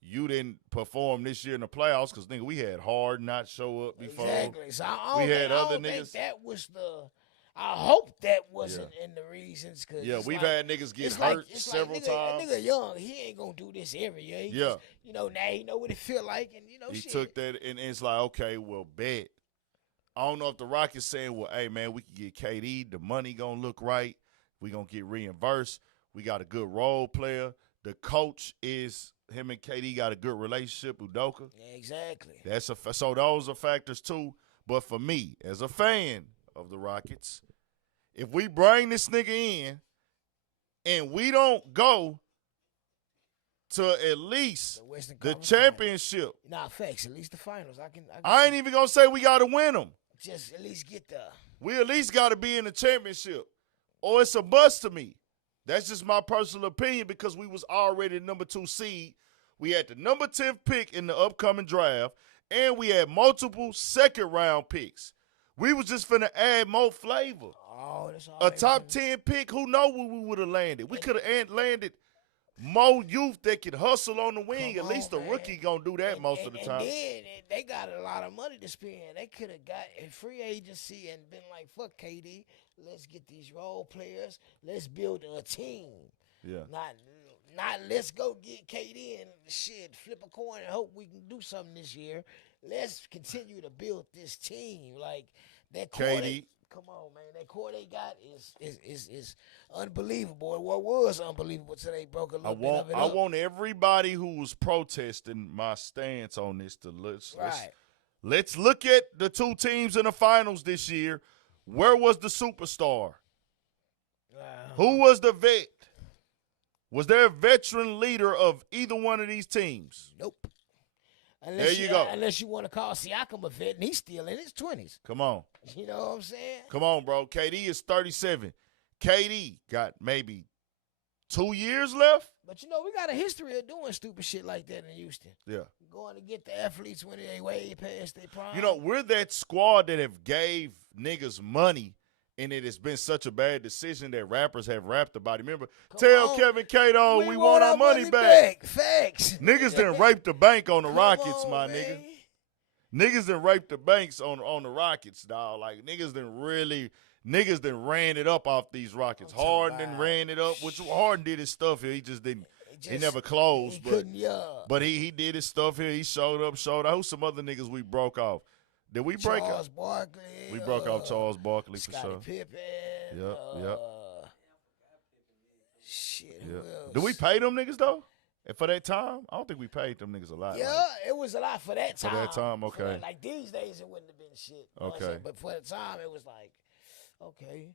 you didn't perform this year in the playoffs because, nigga, we had Harden not show up before. Exactly. So I don't think that was the – I hope that wasn't in the reasons. Cause we've like, had niggas get hurt several times. Nigga young, he ain't going to do this every year. He just, now he know what it feel like. And, he took that, and it's like, okay, well, bet. I don't know if the Rockets saying, well, hey, man, we can get KD. The money going to look right. We going to get reimbursed. We got a good role player. The coach is – him and KD got a good relationship, Udoka. Yeah, exactly. So those are factors, too. But for me, as a fan of the Rockets, if we bring this nigga in and we don't go to at least the championship. Nah, facts. At least the finals. I ain't even going to say we got to win them. Just at least get there. We at least got to be in the championship. Or it's a bust to me. That's just my personal opinion because we was already the number 2 seed. We had the number 10th pick in the upcoming draft, and we had multiple second-round picks. We was just finna add more flavor. Oh, that's all. A top 10 pick, who know where we would have landed? We could have landed more youth that could hustle on the wing. At least the rookie gonna do that most of the time. And then they got a lot of money to spend. They could have got a free agency and been like, fuck KD. Let's get these role players. Let's build a team. Yeah. Not let's go get KD and shit, flip a coin and hope we can do something this year. Let's continue to build this team. Like that core KD. Come on, man. That core they got is unbelievable. What was unbelievable till they broke a little bit of it I up. want everybody who was protesting my stance on this to let's look at the 2 teams in the finals this year. Where was the superstar? Who was the vet? Was there a veteran leader of either one of these teams? Nope. There you go. Unless you want to call Siakam a vet, and he's still in his 20s. Come on. You know what I'm saying? Come on, bro. KD is 37. KD got maybe 2 years left. But, we got a history of doing stupid shit like that in Houston. Yeah. Going to get the athletes when they way past their prime. We're that squad that have gave niggas money, and it has been such a bad decision that rappers have rapped about it. Remember, Kevin Cato, we want our money back. Facts. Niggas done raped the bank on the Rockets, my man. nigga. Niggas done raped the banks on the Rockets, dog. Like, niggas done ran it up off these Rockets. Harden done ran it up, which Harden did his stuff here. He just didn't. He never closed. But he did his stuff here. He showed up. Who's some other niggas we broke off? Did we break Charles up? Barkley. We broke off Charles Barkley for Scottie sure. Pippen. Yep. Shit, Yeah. who else? Did we pay them niggas, though? And for that time? I don't think we paid them niggas a lot. Yeah, right? it was a lot for that time. For that time, okay. Like these days, it wouldn't have been shit. You know what I'm Okay. saying? But for the time, it was like, okay.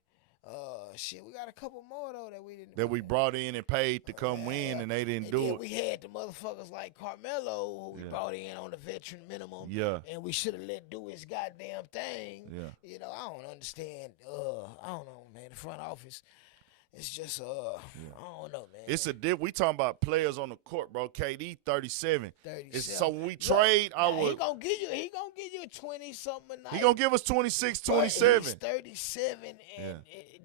Shit, we got a couple more, though, that we didn't. That we brought in and paid to come win, and they didn't do it. We had the motherfuckers like Karmelo, who we brought in on the veteran minimum. Yeah. And we should have let do his goddamn thing. Yeah. I don't understand. I don't know, man. The front office. It's just, I don't know, man. It's we talking about players on the court, bro. KD 37. 37. So when we trade, He gonna give you 20 something a night. He gonna give us 26, But 27. he's 37, and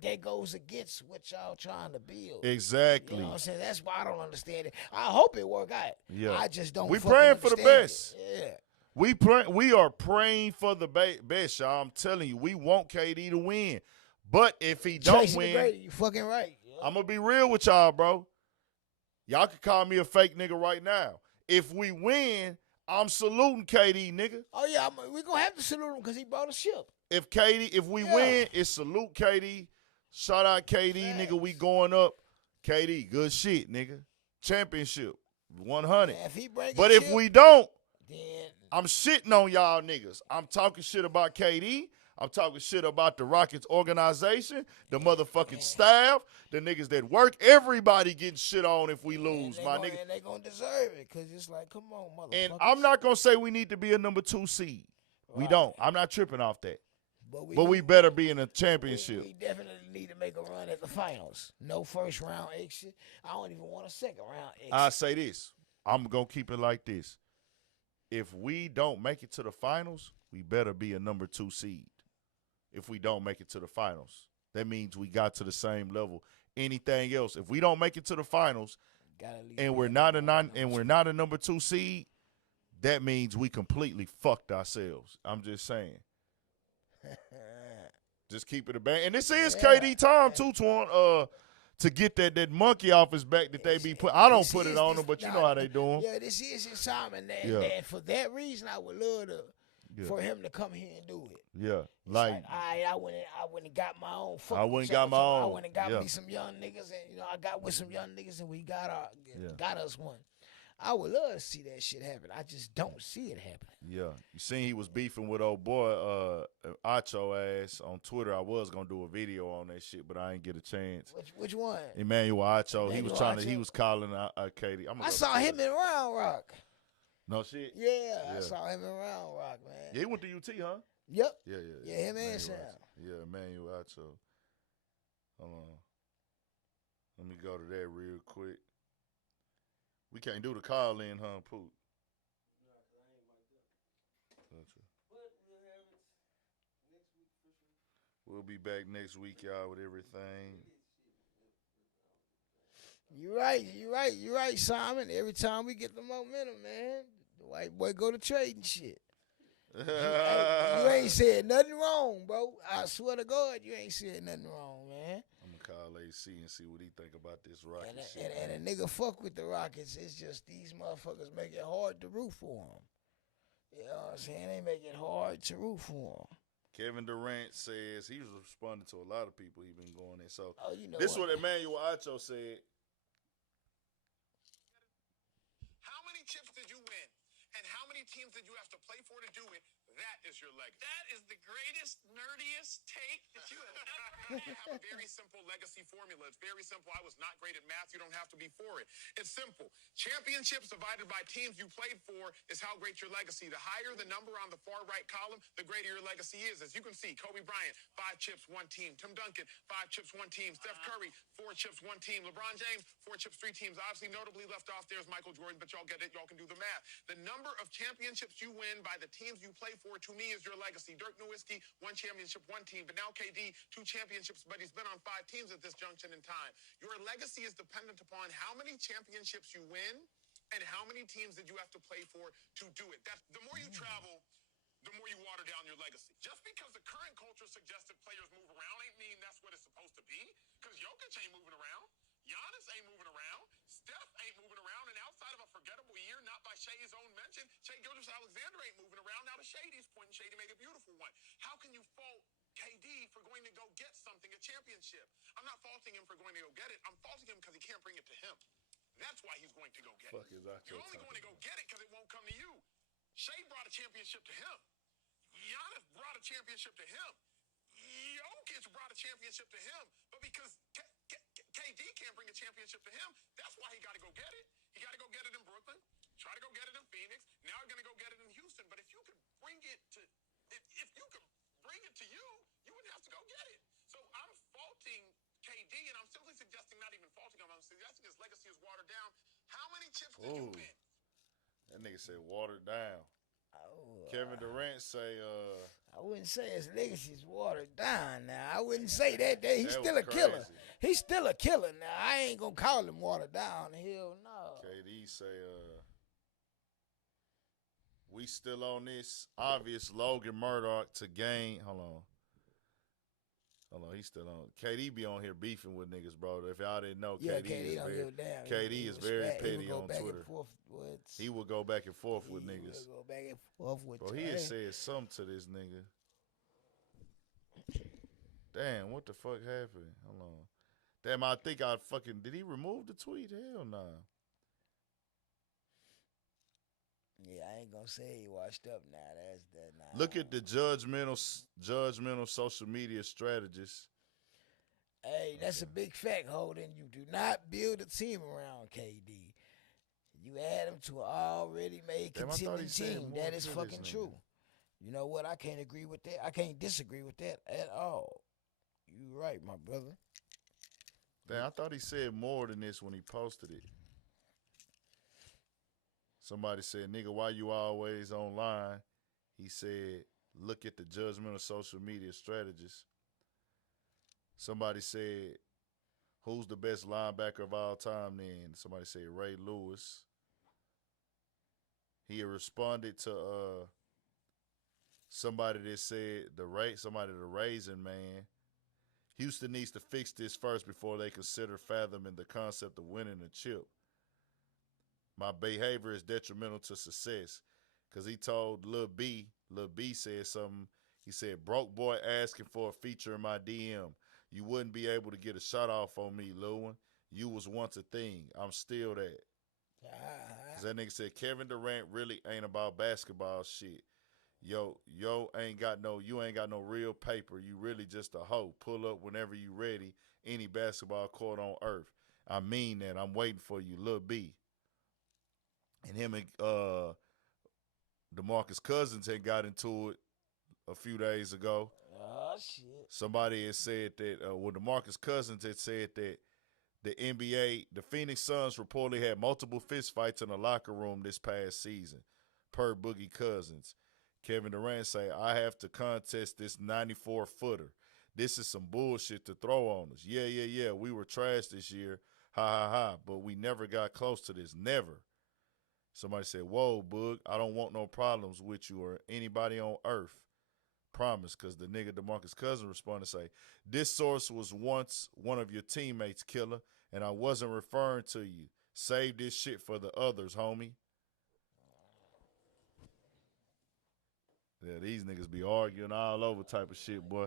that goes against what y'all trying to build. Exactly. You know what I'm saying? That's why I don't understand it. I hope it work out. Yeah. I just don't. We fucking praying for the understand best. it. Yeah. We are praying for the best, y'all. I'm telling you, we want KD to win. But if he don't Chasing the win, Grady, you fucking right. Yeah. I'm gonna be real with y'all, bro. Y'all can call me a fake nigga right now. If we win, I'm saluting KD, nigga. Oh yeah, we gonna have to salute him because he brought a ship. If we win, it's salute KD. Shout out KD, nigga. We going up. KD, good shit, nigga. Championship, 100. Man, if he bring But a if chip, we don't, then I'm shitting on y'all niggas. I'm talking shit about KD. I'm talking shit about the Rockets organization, the motherfucking staff, the niggas that work. Everybody getting shit on if we lose, my nigga. And they gonna deserve it because it's like, come on, motherfuckers. And I'm not gonna say we need to be a number 2 seed. We don't. I'm not tripping off that. But we better be in a championship. We definitely need to make a run at the finals. No first round exit. I don't even want a second round exit. I say this. I'm gonna keep it like this. If we don't make it to the finals, we better be a number 2 seed. If we don't make it to the finals, that means we got to the same level. Anything else, if we don't make it to the finals, and we're not a number 2 seed, that means we completely fucked ourselves. I'm just saying. Just keep it a bang. And this is KD time too, Twan. To get that monkey off his back that they be put. I don't put it on him, but you know how they do him. Yeah, this is his time, and for that reason, I would love for him to come here and do it. Yeah, like I went and got my own. I went and got my own. I went and got me some young niggas, and I got with some young niggas, and we got us one. I would love to see that shit happen. I just don't see it happening. Yeah. You seen he was beefing with old boy Acho ass on Twitter. I was gonna do a video on that shit, but I ain't get a chance. Which one? Emmanuel Acho. He was calling KD. I saw him in Round Rock. No shit? Yeah, I saw him in Round Rock, man. Yeah, he went to UT, huh? Yep. Yeah, him and Sam. Yeah, Emmanuel Acho. Hold on. Let me go to that real quick. We can't do the call in, huh, Poot? We'll be back next week, y'all, with everything. You're right, Simon. Every time we get the momentum, man, the white boy go to trading shit. You ain't said nothing wrong, bro. I swear to God, you ain't said nothing wrong, man. I'm gonna call AC and see what he think about this Rockets shit. And a nigga fuck with the Rockets. It's just these motherfuckers make it hard to root for them. You know what I'm saying? They make it hard to root for them. Kevin Durant says he was responding to a lot of people he been going in. So this is what Emmanuel Acho said. How many chips did you win? And how many teams did you have to play for to do it? That is your legacy. That is the greatest, nerdiest take that you have ever had. I have a very simple legacy formula. It's very simple. I was not great at math. You don't have to be for it. It's simple. Championships divided by teams you played for is how great your legacy. The higher the number on the far right column, the greater your legacy is. As you can see, Kobe Bryant, 5 chips, 1 team. Tim Duncan, 5 chips, 1 team. Steph Curry, 4 chips, 1 team. LeBron James, 4 chips, 3 teams. Obviously, notably left off there is Michael Jordan, but y'all get it. Y'all can do the math. The number of championships you win by the teams you play for, to me, is your legacy. Dirk Nowitzki, 1 championship, 1 team. But now KD, 2 championships, but he's been on 5 teams at this junction in time. Your legacy is dependent upon how many championships you win and how many teams did you have to play for to do it. The more you travel, the more you water down your legacy. Just because the current culture suggests that players move around ain't mean that's what it's supposed to be. Because Jokic ain't moving around. Giannis ain't moving around. Steph ain't moving around. And outside of a forgettable year, not by Shea's own mention, Shai Gilgeous-Alexander ain't moving around. Now to Shady's point, and Shady made a beautiful one. How can you fault KD for going to go get something, a championship? I'm not faulting him for going to go get it. I'm faulting him because he can't bring it to him. That's why he's going to go get it. You're only going to go get it because it won't come to you. Shai brought a championship to him. Giannis brought a championship to him. Jokic brought a championship to him. But because KD can't bring a championship to him, that's why he got to go get it. He got to go get it in Brooklyn, try to go get it in Phoenix. Now he's going to go get it in Houston. But if you could bring it to, if you could bring it to you, you wouldn't have to go get it. So I'm faulting KD, and I'm simply suggesting, not even faulting him, I'm suggesting his legacy is watered down. How many chips did you win? That nigga said watered down. Kevin Durant say, I wouldn't say his legacy is watered down now. I wouldn't say that. He's still a killer. He's still a killer now. I ain't going to call him watered down. Hell no. KD say, We still on this obvious Logan Murdoch to gain. Hold on, he's still on. KD be on here beefing with niggas, bro. If y'all didn't know, Yeah, KD KD is don't very, give a damn. KD is very petty on back Twitter. And forth with, He will go back and forth with he niggas. will go back and forth with. Bro, he has said something to this nigga. Damn, what the fuck happened? Hold on. Damn, I think I fucking did he remove the tweet? Hell nah. Yeah, I ain't gonna say he washed up now. That's that. Nah. Look at the judgmental social media strategist. Hey, that's a big fact, Holden. You do not build a team around KD. You add him to an already made Damn, I thought he contending said team. more That to is this fucking nigga. true. You know what? I can't agree with that. I can't disagree with that at all. You right, my brother. Damn, I thought he said more than this when he posted it. Somebody said, nigga, why you always online? He said, look at the judgmental social media strategist. Somebody said, who's the best linebacker of all time then? Somebody said Ray Lewis. He responded to somebody that said the Raisin Man. Houston needs to fix this first before they consider fathoming the concept of winning a chip. My behavior is detrimental to success. Because he told Lil B said something. He said, broke boy asking for a feature in my DM. You wouldn't be able to get a shot off on me, Lil one. You was once a thing. I'm still that. Because that nigga said, Kevin Durant really ain't about basketball shit. You ain't got no real paper. You really just a hoe. Pull up whenever you ready. Any basketball court on earth. I mean that. I'm waiting for you, Lil B. And him and DeMarcus Cousins had got into it a few days ago. Oh, shit. Somebody had said that, DeMarcus Cousins had said that the NBA, the Phoenix Suns reportedly had multiple fistfights in the locker room this past season, per Boogie Cousins. Kevin Durant say, I have to contest this 94-footer. This is some bullshit to throw on us. Yeah. We were trash this year. Ha. But we never got close to this. Never. Somebody said, whoa, Boog, I don't want no problems with you or anybody on earth. Promise, because the nigga DeMarcus Cousins responded and say, this source was once one of your teammates, killer, and I wasn't referring to you. Save this shit for the others, homie. Yeah, these niggas be arguing all over type of shit, boy.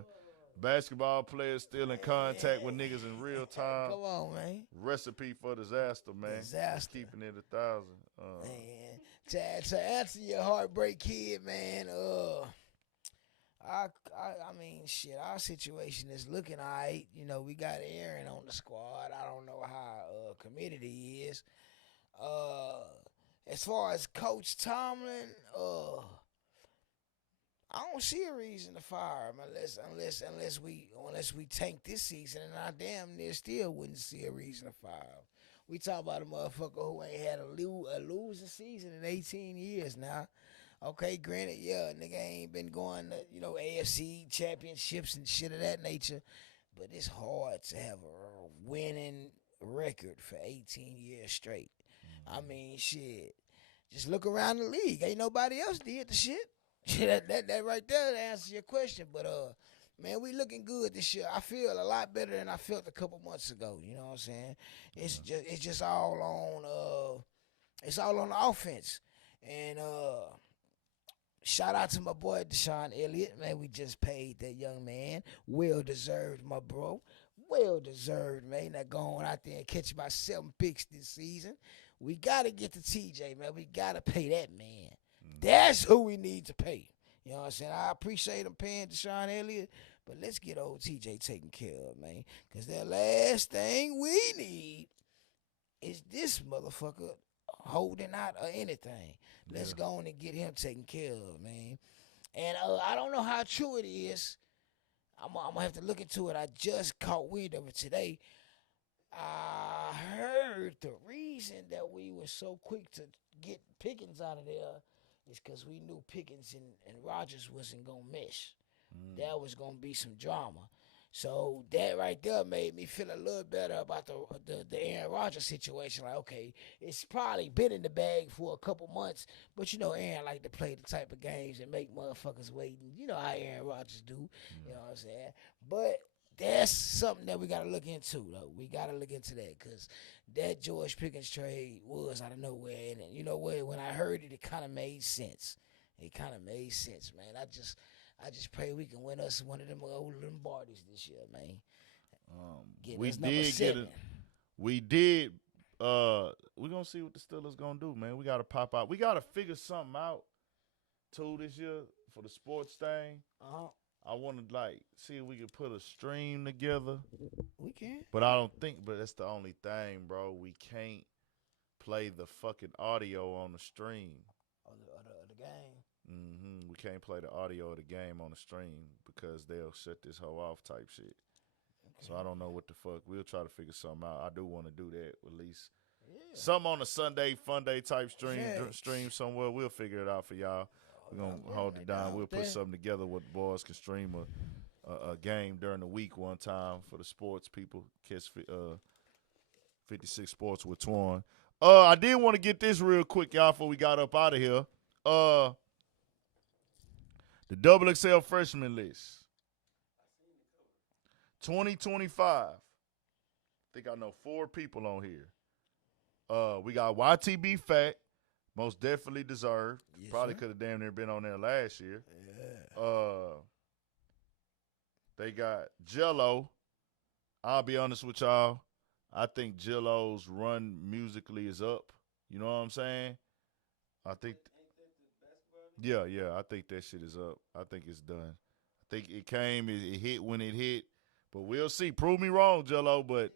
Basketball players still in contact with niggas in real time. Come on, man. Recipe for disaster, man. Disaster. Keeping it 1,000. Man, to answer your heartbreak kid, man, I mean, shit, our situation is looking all right. You know, we got Aaron on the squad. I don't know how committed he is. As far as Coach Tomlin, I don't see a reason to fire him unless we tank this season, and I damn near still wouldn't see a reason to fire him. We talk about a motherfucker who ain't had a losing season in 18 years now. Okay, granted, yeah, nigga ain't been going to, AFC championships and shit of that nature, but it's hard to have a winning record for 18 years straight. I mean, shit, just look around the league. Ain't nobody else did the shit. that right there to answer your question. But man, we looking good this year. I feel a lot better than I felt a couple months ago. You know what I'm saying? It's just all on the offense. And shout out to my boy Deshaun Elliott. Man, we just paid that young man. Well deserved, my bro. Well deserved, man. Now going out there and catch about 7 picks this season. We gotta get to TJ, man. We gotta pay that man. That's who we need to pay. You know what I'm saying? I appreciate him paying Deshaun Elliott, but let's get old TJ taken care of, man. Because the last thing we need is this motherfucker holding out or anything. Let's go on and get him taken care of, man. And I don't know how true it is. I'm going to have to look into it. I just caught wind of it today. I heard the reason that we were so quick to get Pickens out of there is because we knew Pickens and Rodgers wasn't going to mesh. There was going to be some drama. So that right there made me feel a little better about the Aaron Rodgers situation. Like, okay, it's probably been in the bag for a couple months, but you know Aaron like to play the type of games and make motherfuckers wait. And you know how Aaron Rodgers do. You know what I'm saying? But that's something that we gotta look into, though. We gotta look into that because that George Pickens trade was out of nowhere, and you know what? When I heard it, it kind of made sense. It kind of made sense, man. I just pray we can win us one of them old Lombardies this year, man. We us number did get 7. it. We did. We're gonna see what the Steelers gonna do, man. We gotta pop out. We gotta figure something out too this year for the sports thing. I want to see if we can put a stream together. We can. But I don't think. But that's the only thing, bro. We can't play the fucking audio on the stream. The game. We can't play the audio of the game on the stream because they'll shut this hoe off type shit. Okay. So I don't know what the fuck. We'll try to figure something out. I do want to do that at least. Yeah. Something on a Sunday fun day type stream somewhere. We'll figure it out for y'all. We're going to hold it down. We'll put something together where the boys can stream a game during the week one time for the sports people. Catch 56 Sports with Twan. I did want to get this real quick, y'all, before we got up out of here. The XXL Freshman list. 2025. I think I know 4 people on here. We got YTB Fat. Most definitely deserved. Yes, probably could have damn near been on there last year. Yeah. They got Jello. I'll be honest with y'all. I think Jello's run musically is up. You know what I'm saying? I think. Yeah. I think that shit is up. I think it's done. I think it came. It hit when it hit. But we'll see. Prove me wrong, Jello. But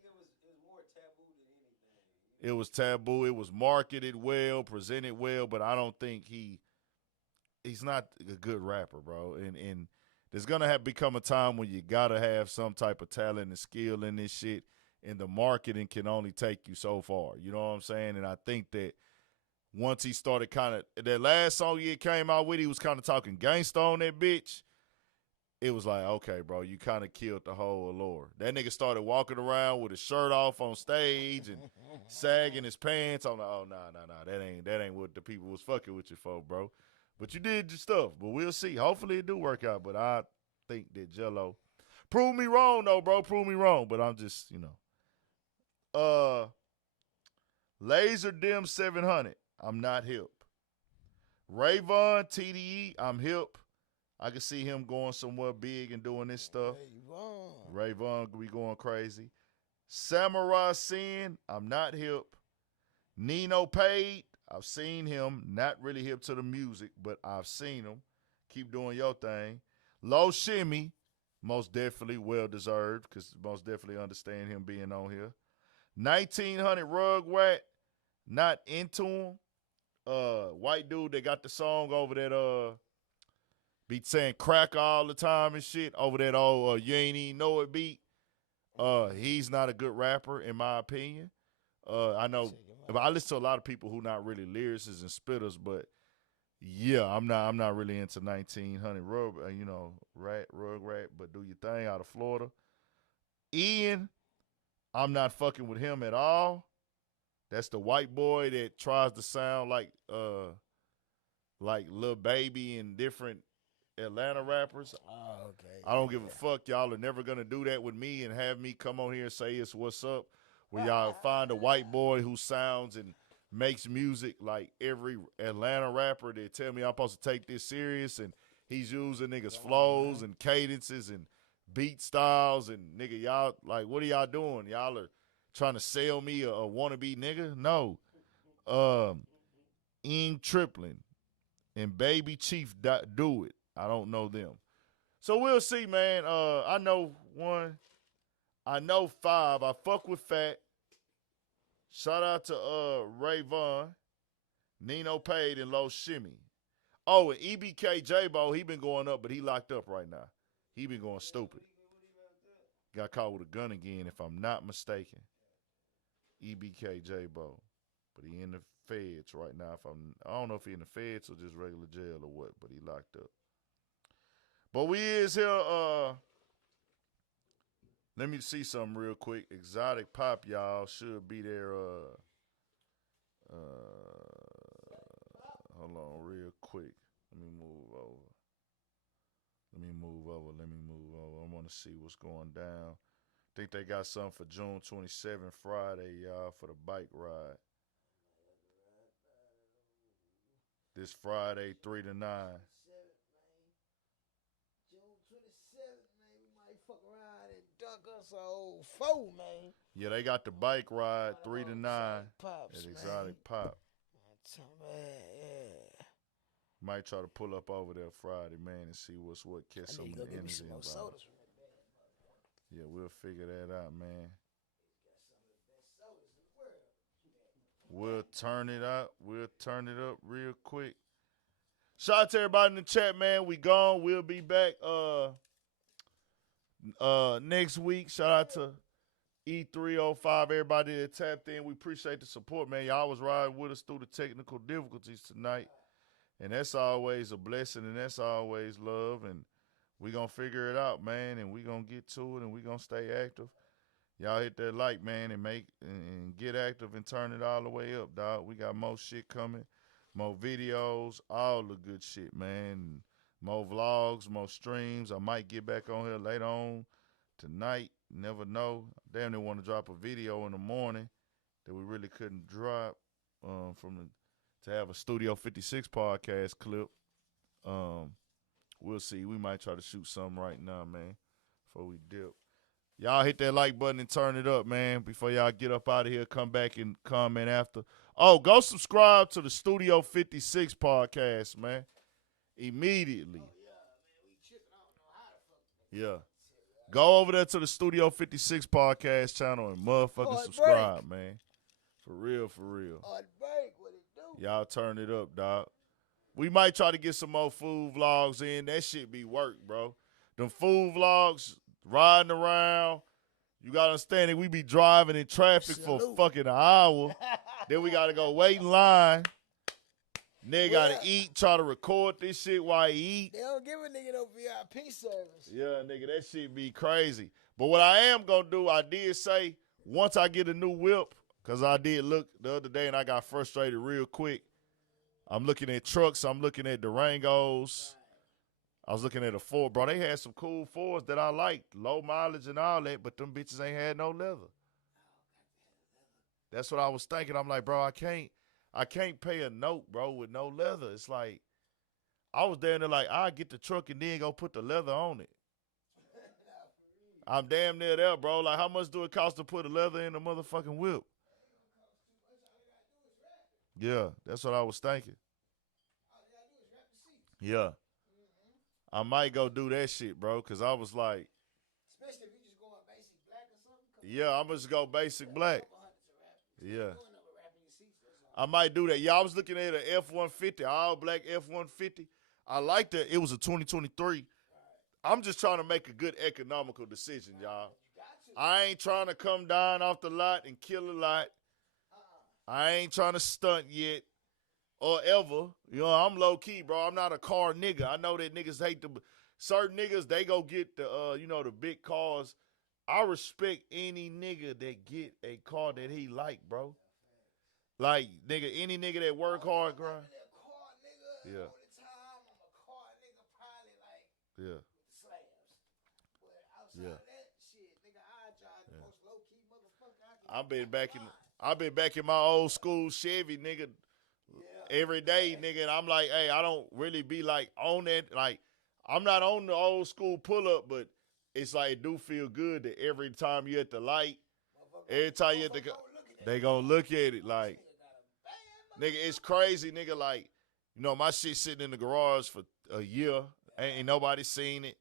it was taboo. It was marketed well, presented well, but I don't think he's not a good rapper, bro. And there's gonna have become a time when you gotta have some type of talent and skill in this shit, and the marketing can only take you so far. You know what I'm saying? And I think that once he started that last song he came out with, he was kind of talking gangsta on that bitch. It was like, okay, bro, you kind of killed the whole allure. That nigga started walking around with his shirt off on stage and sagging his pants. I'm like, oh, nah, that ain't what the people was fucking with you for, bro. But you did your stuff. But we'll see. Hopefully it do work out. But I think that Jello. Prove me wrong, though, bro. Prove me wrong. But I'm just, Laser Dim 700. I'm not hip. Rayvon TDE. I'm hip. I can see him going somewhere big and doing this stuff. Rayvon be going crazy. Samurai Sin, I'm not hip. Nino Pade, I've seen him. Not really hip to the music, but I've seen him. Keep doing your thing. Low Shimmy, most definitely well-deserved because most definitely understand him being on here. 1900 Rugwat, not into him. White dude that got the song over that beat saying crack all the time and shit over that old you ain't even know it beat. He's not a good rapper in my opinion. I know I listen to a lot of people who not really lyricists and spitters, but yeah, I'm not really into 1900 Rugrat, but do your thing out of Florida. Ian, I'm not fucking with him at all. That's the white boy that tries to sound like Lil Baby and different Atlanta rappers. Oh, okay. I don't give a fuck. Y'all are never going to do that with me and have me come on here and say it's what's up. Where y'all find a white boy who sounds and makes music like every Atlanta rapper that tell me I'm supposed to take this serious, and he's using niggas' flows and cadences and beat styles, and nigga, y'all, like, what are y'all doing? Y'all are trying to sell me a wannabe nigga? No. Ing Triplin and Baby Chief do it. I don't know them. So we'll see, man. I know 1. I know 5. I fuck with Fat. Shout out to Rayvon, Nino Pade, and Low Shimmy. Oh, and EBK J-Bo, he been going up, but he locked up right now. He been going stupid. Got caught with a gun again, if I'm not mistaken. EBK J-Bo. But he in the feds right now. I don't know if he in the feds or just regular jail or what, but he locked up. But we is here. Let me see something real quick. Exotic Pop, y'all, should be there. Hold on real quick. Let me move over. I want to see what's going down. Think they got something for June 27th, Friday, y'all, for the bike ride. This Friday, 3 to 9. June 27th, man. We might fuck around and dunk us a old foe, man. Yeah, they got the bike ride 3 to 9 Pops, at Exotic Pop. Yeah. Might try to pull up over there Friday, man, and see what's what. I Catch some need to go get me energy some more involved. sodas from that bad motherfucker. Yeah, we'll figure that out, man. We'll turn it up. We'll turn it up real quick. Shout out to everybody in the chat, man. We gone. We'll be back next week. Shout out to E305, everybody that tapped in. We appreciate the support, man. Y'all was riding with us through the technical difficulties tonight. And that's always a blessing, and that's always love. And we going to figure it out, man, and we going to get to it, and we going to stay active. Y'all hit that like, man, and get active and turn it all the way up, dog. We got more shit coming, more videos, all the good shit, man. More vlogs, more streams. I might get back on here later on tonight. Never know. Damn, they want to drop a video in the morning that we really couldn't drop to have a Studio 56 podcast clip. We'll see. We might try to shoot something right now, man, before we dip. Y'all hit that like button and turn it up, man, before y'all get up out of here. Come back and comment after. Oh, go subscribe to the Studio 56 podcast, man, immediately. Yeah. Go over there to the Studio 56 podcast channel and motherfucking subscribe, man. For real, for real. Y'all turn it up, dog. We might try to get some more food vlogs in. That shit be work, bro. Them food vlogs, riding around. You got to understand that we be driving in traffic for fucking an hour. Then we got to go wait in line. Nigga got to eat, try to record this shit while he eat. They don't give a nigga no VIP service. Yeah, nigga, that shit be crazy. But what I am going to do, I did say, once I get a new whip, because I did look the other day and I got frustrated real quick. I'm looking at trucks. I'm looking at Durangos. I was looking at a Ford. Bro, they had some cool Fords that I liked. Low mileage and all that, but them bitches ain't had no leather. That's what I was thinking. I'm like, bro, I can't pay a note, bro, with no leather. It's like, I was down there like, I'll get the truck and then go put the leather on it. I'm damn near there, bro. Like, how much do it cost to put a leather in the motherfucking whip? Yeah, that's what I was thinking. Yeah. I might go do that shit, bro, because I was like. Especially if you just going basic black or something. Yeah, I'm just go basic black. Yeah. I might do that. Yeah, I was looking at an F-150, all black F-150. I liked it. It was a 2023. I'm just trying to make a good economical decision, y'all. I ain't trying to come down off the lot and kill a lot. I ain't trying to stunt yet or ever. You know, I'm low-key, bro. I'm not a car nigga. I know that niggas hate certain niggas, they go get the, the big cars. I respect any nigga that get a car that he like, bro. Like, nigga, any nigga that work hard, grind. Yeah. Yeah. Yeah. I've been back in my old school Chevy, nigga, every day, nigga, and I'm like, hey, I don't really be like on that. Like, I'm not on the old school pull up, but it's like it do feel good that every time you at the light, every time you at the, they gonna look at it like, nigga, it's crazy, nigga. Like, my shit sitting in the garage for a year, ain't nobody seen it.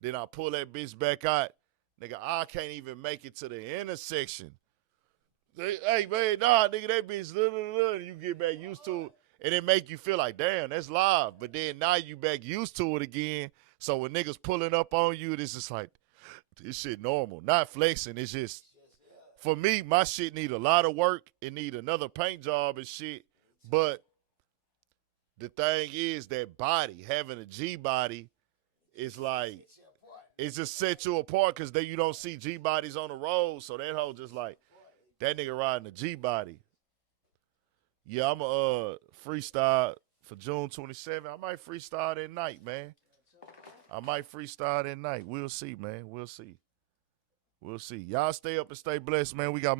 Then I pull that bitch back out, nigga. I can't even make it to the intersection. Hey, man, nah, nigga, that bitch, and you get back used to it, and it make you feel like, damn, that's live. But then now you back used to it again. So when niggas pulling up on you, it's just like, this shit normal. Not flexing, it's just, for me, my shit need a lot of work. It need another paint job and shit. But the thing is that body, having a G body, is like, it's just set you apart because you don't see G bodies on the road. So that hoe just like that nigga riding a G body. Yeah, I'm a freestyle for June 27th. I might freestyle that night, man. We'll see, man. We'll see. Y'all stay up and stay blessed, man. We got